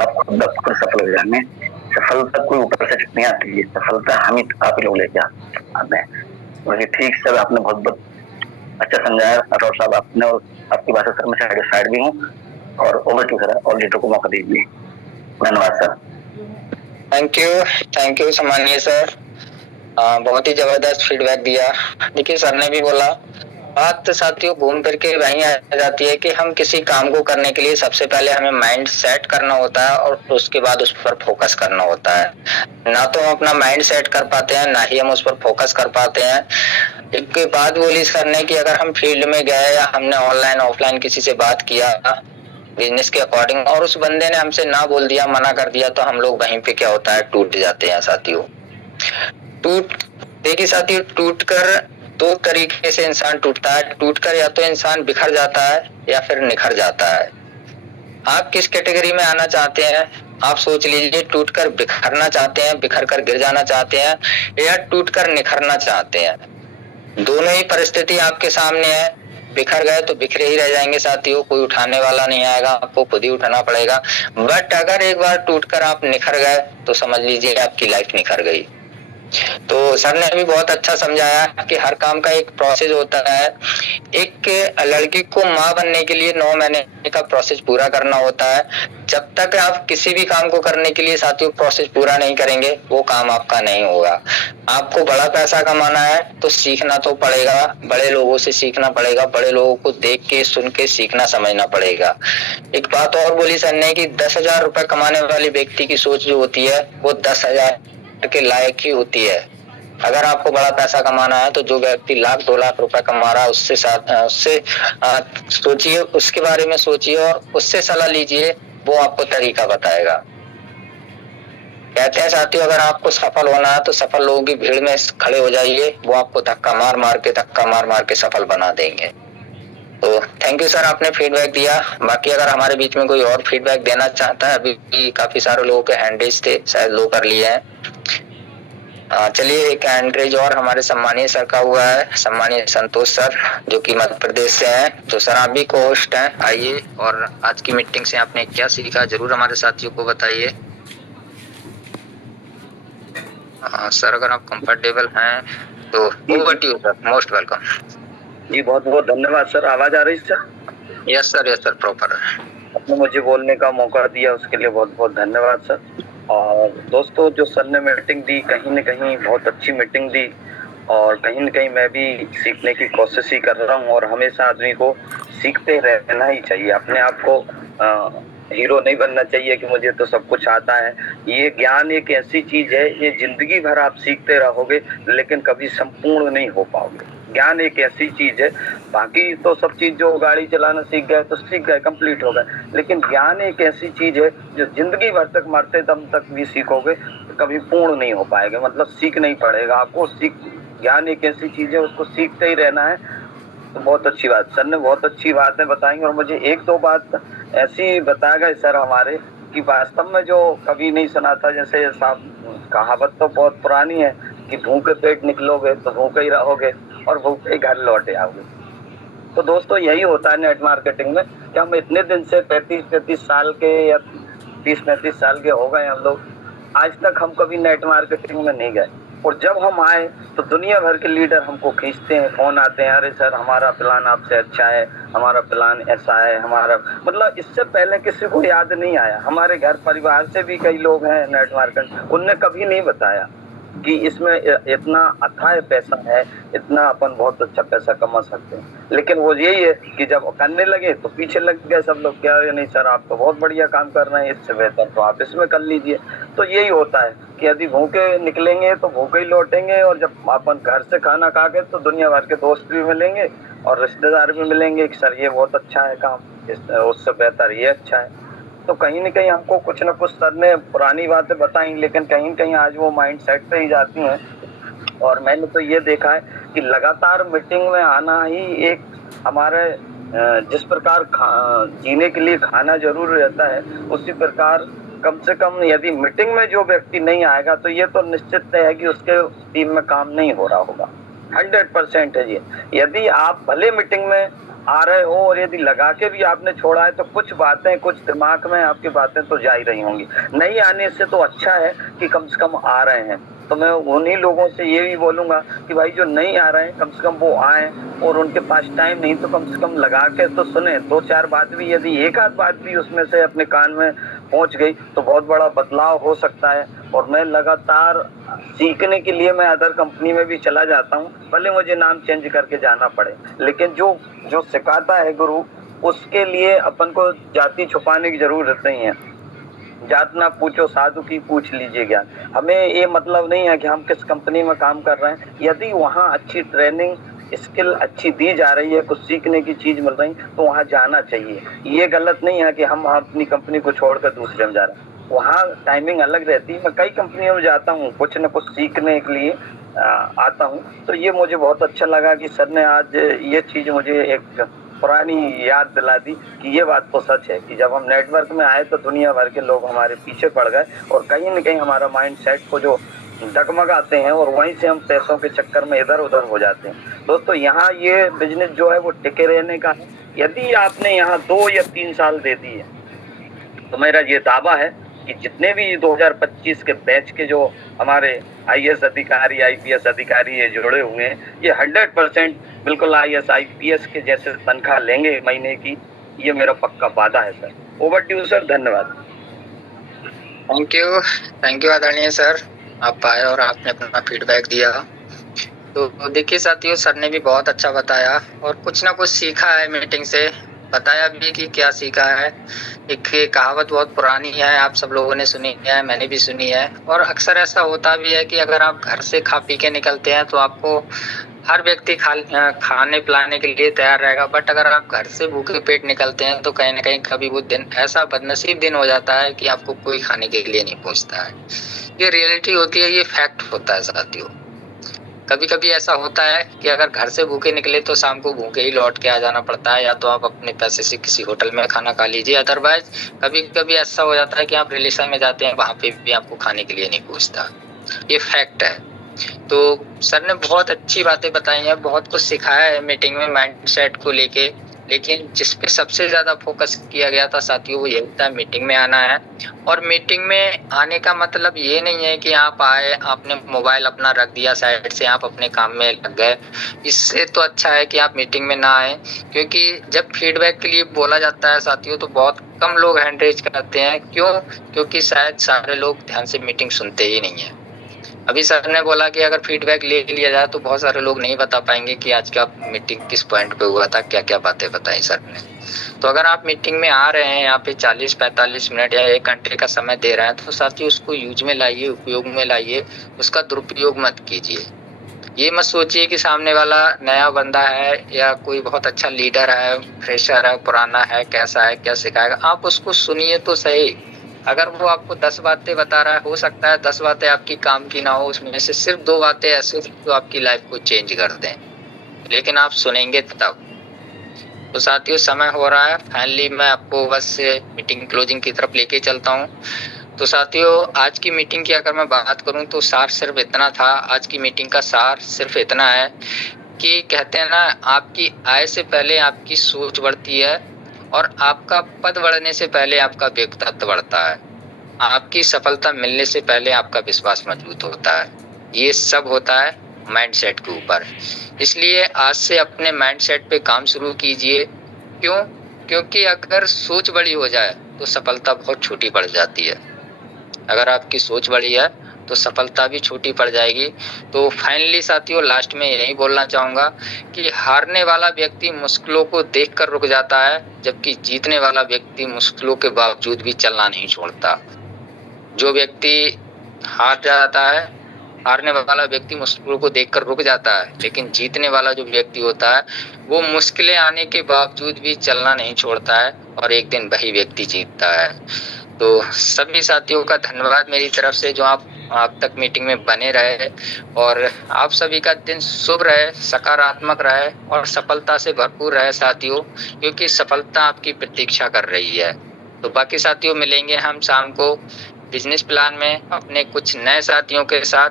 आप खुद सफल हो जाएंगे। सफलता कोई ऊपर से नहीं आती है, सफलता हम ही आप ही लोग लेके आते हैं। वैसे ठीक सर, आपने बहुत बहुत अच्छा समझाया राठौर साहब, आपने, आपकी बात से सर मैं सेटिस्फाइड भी हूँ। और ओवर टू सर, और लीडर को मौका दीजिए। धन्यवाद सर। थैंक यू सम्मानीय सर। बहुत ही जबरदस्त फीडबैक दिया। देखिए सर ने भी बोला, बात तो साथियों घूम फिर के वहीं आ जाती है कि हम किसी काम को करने के लिए सबसे पहले हमें माइंड सेट करना होता है और उसके बाद उस पर फोकस करना होता है। ना तो हम अपना माइंड सेट कर पाते हैं, ना ही हम उस पर फोकस कर पाते हैं। एक बात बोली सर ने कि अगर हम फील्ड में गए या हमने ऑनलाइन ऑफलाइन किसी से बात किया बिजनेस के अकॉर्डिंग और उस बंदे ने हमसे ना बोल दिया, मना कर दिया, तो हम लोग वहीं पे क्या होता है, टूट जाते हैं साथियों। देखिए साथियों, टूटकर दो तरीके से इंसान टूटता है। टूटकर या तो इंसान बिखर जाता है या फिर निखर जाता है। आप किस कैटेगरी में आना चाहते हैं? आप सोच लीजिए, टूटकर बिखरना चाहते हैं, बिखर कर गिर जाना चाहते हैं, या टूटकर निखरना चाहते हैं। दोनों ही परिस्थिति आपके सामने है। बिखर गए तो बिखरे ही रह जाएंगे साथियों, कोई उठाने वाला नहीं आएगा, आपको खुद ही उठाना पड़ेगा। बट अगर एक बार टूटकर आप निखर गए तो समझ लीजिए आपकी लाइफ निखर गई। तो सर ने भी बहुत अच्छा समझाया कि हर काम का एक प्रोसेस होता है। एक लड़की को माँ बनने के लिए 9 महीने का प्रोसेस पूरा करना होता है। जब तक आप किसी भी काम को करने के लिए साथियों प्रोसेस पूरा नहीं करेंगे, वो काम आपका नहीं होगा। आपको बड़ा पैसा कमाना है तो सीखना तो पड़ेगा, बड़े लोगों से सीखना पड़ेगा, बड़े लोगों को देख के सुन के सीखना समझना पड़ेगा। एक बात और बोली सर ने कि 10,000 रुपए कमाने वाले व्यक्ति की सोच जो होती है वो 10,000 के लायक ही होती है। अगर आपको बड़ा पैसा कमाना है तो जो व्यक्ति 1,00,000 2,00,000 रुपए कमा रहा है उससे सोचिए, उसके बारे में सोचिए और उससे सलाह लीजिए, वो आपको तरीका बताएगा। कहते हैं साथियों, अगर आपको सफल होना है तो सफल लोगों की भीड़ में खड़े हो जाइए, वो आपको धक्का मार मार के सफल बना देंगे। तो थैंक यू सर, आपने फीडबैक दिया। बाकी अगर हमारे बीच में कोई और फीडबैक देना चाहता है, अभी काफी सारे लोगों के हैंड रेज थे, शायद लो कर लिए हैं। चलिए, एक हैंड रेज और हमारे सम्मानीय सर का हुआ है, सम्मानीय संतोष सर, जो कि मध्य प्रदेश से हैं। तो सर आप भी को होस्ट हैं, आइए और आज की मीटिंग से आपने क्या सीखा जरूर हमारे साथियों को बताइए। सर अगर आप कंफर्टेबल हैं तो over to you sir, most welcome. जी बहुत बहुत धन्यवाद सर। आवाज आ रही है सर? Yes sir proper. आपने मुझे बोलने का मौका दिया उसके लिए बहुत बहुत धन्यवाद सर। और दोस्तों, जो सर ने मीटिंग दी, कहीं न कहीं बहुत अच्छी मीटिंग दी और कहीं न कहीं मैं भी सीखने की कोशिश ही कर रहा हूँ। और हमेशा आदमी को सीखते रहना ही चाहिए, अपने आप को हीरो नहीं बनना चाहिए कि मुझे तो सब कुछ आता है। ये ज्ञान एक ऐसी चीज है, ये जिंदगी भर आप सीखते रहोगे लेकिन कभी संपूर्ण नहीं हो पाओगे। ज्ञान एक ऐसी चीज है, बाकी तो सब चीज जो गाड़ी चलाना सीख गए तो सीख गए, कंप्लीट हो गए, लेकिन ज्ञान एक ऐसी चीज है जो जिंदगी भर तक, मरते दम तक भी सीखोगे तो कभी पूर्ण नहीं हो पाएगा, मतलब सीख नहीं पड़ेगा आपको। ज्ञान एक ऐसी चीज है, उसको सीखते ही रहना है। तो बहुत अच्छी बात, सर ने बहुत अच्छी बातें बताई। और मुझे एक दो बात ऐसी बताया गया सर हमारे कि वास्तव में जो कभी नहीं सुना था, जैसे साहब कहावत तो बहुत पुरानी है कि भूखे पेट निकलोगे तो भूखे ही रहोगे और भूखे ही घर लौटे आओगे। तो दोस्तों यही होता है नेट मार्केटिंग में कि हम इतने दिन से 35 साल के या 30-35 साल के हो गए हम लोग, आज तक हम कभी नेट मार्केटिंग में नहीं गए। और जब हम आए तो दुनिया भर के लीडर हमको खींचते हैं, फोन आते हैं, अरे सर हमारा प्लान आपसे अच्छा है, हमारा प्लान ऐसा है, हमारा मतलब इससे पहले किसी को याद नहीं आया। हमारे घर परिवार से भी कई लोग हैं नेट मार्केट, उनने कभी नहीं बताया कि इसमें इतना अथाह पैसा है, इतना अपन बहुत अच्छा पैसा कमा सकते हैं। लेकिन वो यही है कि जब करने लगे तो पीछे लग गए सब लोग, क्या नहीं सर आप तो बहुत बढ़िया काम कर रहे हैं, इससे बेहतर तो आप इसमें कर लीजिए। तो यही होता है कि यदि भूखे निकलेंगे तो भूखे ही लौटेंगे, और जब अपन घर से खाना खा के तो दुनिया भर के दोस्त भी मिलेंगे और रिश्तेदार भी मिलेंगे कि सर ये बहुत अच्छा है काम, उससे बेहतर ये अच्छा है। तो कहीं न कहीं हमको कुछ न कुछ सर ने पुरानी बातें बताई, लेकिन कहीं न कहीं आज वो माइंड सेट पे ही जाती हैं। और मैंने तो ये देखा है कि लगातार मीटिंग में आना ही एक हमारे जिस प्रकार जीने के लिए खाना जरूर रहता है, उसी प्रकार कम से कम यदि मीटिंग में जो व्यक्ति नहीं आएगा तो ये तो निश्चित है कि उसके टीम में काम नहीं हो रहा होगा। 100% है ये। यदि आप भले मीटिंग में आ रहे हो और यदि लगा के भी आपने छोड़ा है तो कुछ बातें, कुछ दिमाग में आपकी बातें तो जा ही रही होंगी। नहीं आने से तो अच्छा है कि कम से कम आ रहे हैं। तो मैं उन्हीं लोगों से ये भी बोलूँगा कि भाई जो नहीं आ रहे हैं कम से कम वो आएँ, और उनके पास टाइम नहीं तो कम से कम लगा के तो सुने। 2-4 बात भी, यदि एक आध बात भी उसमें से अपने कान में पहुंच गई तो बहुत बड़ा बदलाव हो सकता है। और मैं लगातार सीखने के लिए मैं अदर कंपनी में भी चला जाता हूँ, भले मुझे नाम चेंज करके जाना पड़े, लेकिन जो जो सिखाता है गुरु, उसके लिए अपन को जाति छुपाने की जरूरत नहीं है। जात ना पूछो साधु की पूछ लीजिए ज्ञान। हमें ये मतलब नहीं है कि हम किस कंपनी में काम कर रहे हैं, यदि वहाँ अच्छी ट्रेनिंग स्किल अच्छी दी जा रही है, कुछ सीखने की चीज मिल रही तो वहाँ जाना चाहिए। ये गलत नहीं है कि हम अपनी कंपनी को छोड़कर दूसरे में जा रहे हैं, वहाँ टाइमिंग अलग रहती है। मैं कई कंपनियों में जाता हूँ कुछ न कुछ सीखने के लिए आता हूँ, तो ये मुझे बहुत अच्छा लगा कि सर ने आज ये चीज मुझे एक पुरानी याद दिला दी कि ये बात तो सच है कि जब हम नेटवर्क में आए तो दुनिया भर के लोग हमारे पीछे पड़ गए, और कहीं न कहीं हमारा माइंड सेट को जो डगमगाते हैं और वहीं से हम पैसों के चक्कर में इधर उधर हो जाते हैं। दोस्तों, यहाँ ये बिजनेस जो है वो टिके रहने का है। यदि आपने यहाँ 2 या 3 साल दे दिए तो मेरा ये दावा है कि जितने भी 2025 के बैच के जो हमारे आईएएस अधिकारी, आईपीएस अधिकारी ये जुड़े हुए हैं, ये 100% बिल्कुल आईएएस आईपीएस के जैसे तनख्वाह लेंगे महीने की। ये मेरा पक्का वादा है सर। ओवर टू यू सर, धन्यवाद। थैंक यू आदरणीय सर, आप आए और आपने अपना फीडबैक दिया। तो देखिए साथियों, सर ने भी बहुत अच्छा बताया और कुछ ना कुछ सीखा है मीटिंग से, बताया भी कि क्या सीखा है। एक कहावत बहुत पुरानी है, आप सब लोगों ने सुनी है, मैंने भी सुनी है, और अक्सर ऐसा होता भी है कि अगर आप घर से खा पी के निकलते हैं तो आपको हर व्यक्ति खाने पिलाने के लिए तैयार रहेगा, बट अगर आप घर से भूखे पेट निकलते हैं तो कहीं ना कहीं कभी वो दिन ऐसा बदनसीब दिन हो जाता है कि आपको कोई खाने के लिए नहीं पहुंचता है। ये रियलिटी होती है, ये फैक्ट होता है साथियों। कभी कभी ऐसा होता है कि अगर घर से भूखे निकले तो शाम को भूखे ही लौट के आ जाना पड़ता है, या तो आप अपने पैसे से किसी होटल में खाना खा लीजिए। अदरवाइज कभी कभी ऐसा हो जाता है कि आप रिलेशन में जाते हैं, वहां पे भी आपको खाने के लिए नहीं पूछता। ये फैक्ट है। तो सर ने बहुत अच्छी बातें बताई हैं, बहुत कुछ सिखाया है मीटिंग में माइंडसेट को लेके, लेकिन जिस पे सबसे ज्यादा फोकस किया गया था साथियों वो यही था, मीटिंग में आना है। और मीटिंग में आने का मतलब ये नहीं है कि आप आए, आपने मोबाइल अपना रख दिया साइड से, आप अपने काम में लग गए। इससे तो अच्छा है कि आप मीटिंग में ना आए, क्योंकि जब फीडबैक के लिए बोला जाता है साथियों तो बहुत कम लोग हैंड रेज करते हैं। क्यों? क्योंकि शायद सारे लोग ध्यान से मीटिंग सुनते ही नहीं है। अभी सर ने बोला कि अगर फीडबैक ले लिया जाए तो बहुत सारे लोग नहीं बता पाएंगे कि आज का मीटिंग किस पॉइंट पे हुआ था, क्या क्या बातें बताई सर ने। तो अगर आप मीटिंग में आ रहे हैं, यहाँ पे 40-45 मिनट या 1 घंटे का समय दे रहे हैं, तो साथियों उसको यूज में लाइए, उपयोग में लाइए, उसका दुरुपयोग मत कीजिए। ये मत सोचिए कि सामने वाला नया बंदा है या कोई बहुत अच्छा लीडर है, फ्रेशर है, पुराना है, कैसा है, क्या सिखाएगा। आप उसको सुनिए तो सही। अगर वो आपको 10 बातें बता रहा है, हो सकता है 10 बातें आपकी काम की ना हो, उसमें से सिर्फ 2 बातें ऐसी जो आपकी लाइफ को चेंज कर दें, लेकिन आप सुनेंगे तब। तो साथियों समय हो रहा है, फाइनली मैं आपको बस मीटिंग क्लोजिंग की तरफ लेके चलता हूँ। तो साथियों आज की मीटिंग की अगर मैं बात करूं तो सार सिर्फ इतना था। आज की मीटिंग का सार सिर्फ इतना है कि कहते हैं ना, आपकी आय से पहले आपकी सोच बढ़ती है और आपका पद बढ़ने से पहले आपका व्यक्तित्व बढ़ता है। आपकी सफलता मिलने से पहले आपका विश्वास मजबूत होता है। ये सब होता है माइंडसेट के ऊपर। इसलिए आज से अपने माइंडसेट पे काम शुरू कीजिए। क्यों? क्योंकि अगर सोच बड़ी हो जाए तो सफलता बहुत छोटी पड़ जाती है। अगर आपकी सोच बड़ी है तो सफलता भी छोटी पड़ जाएगी। तो फाइनली साथियों लास्ट में यही बोलना चाहूंगा कि हारने वाला व्यक्ति मुश्किलों को देखकर रुक जाता है, जबकि जीतने वाला व्यक्ति मुश्किलों के बावजूद भी चलना नहीं छोड़ता। जो व्यक्ति हार जाता है, हारने वाला व्यक्ति मुश्किलों को देखकर रुक जाता है, लेकिन जीतने वाला जो व्यक्ति होता है वो मुश्किलें आने के बावजूद भी चलना नहीं छोड़ता है और एक दिन वही व्यक्ति जीतता है। तो सभी साथियों का धन्यवाद मेरी तरफ से जो आप तक मीटिंग में बने रहे, और आप सभी का दिन शुभ रहे, सकारात्मक रहे और सफलता से भरपूर रहे साथियों, क्योंकि सफलता आपकी प्रतीक्षा कर रही है। तो बाकी साथियों मिलेंगे हम शाम को बिजनेस प्लान में अपने कुछ नए साथियों के साथ।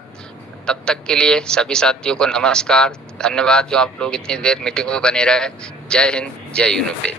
तब तक के लिए सभी साथियों को नमस्कार, धन्यवाद जो आप लोग इतनी देर मीटिंग में बने रहे। जय हिंद, जय यूनिफे।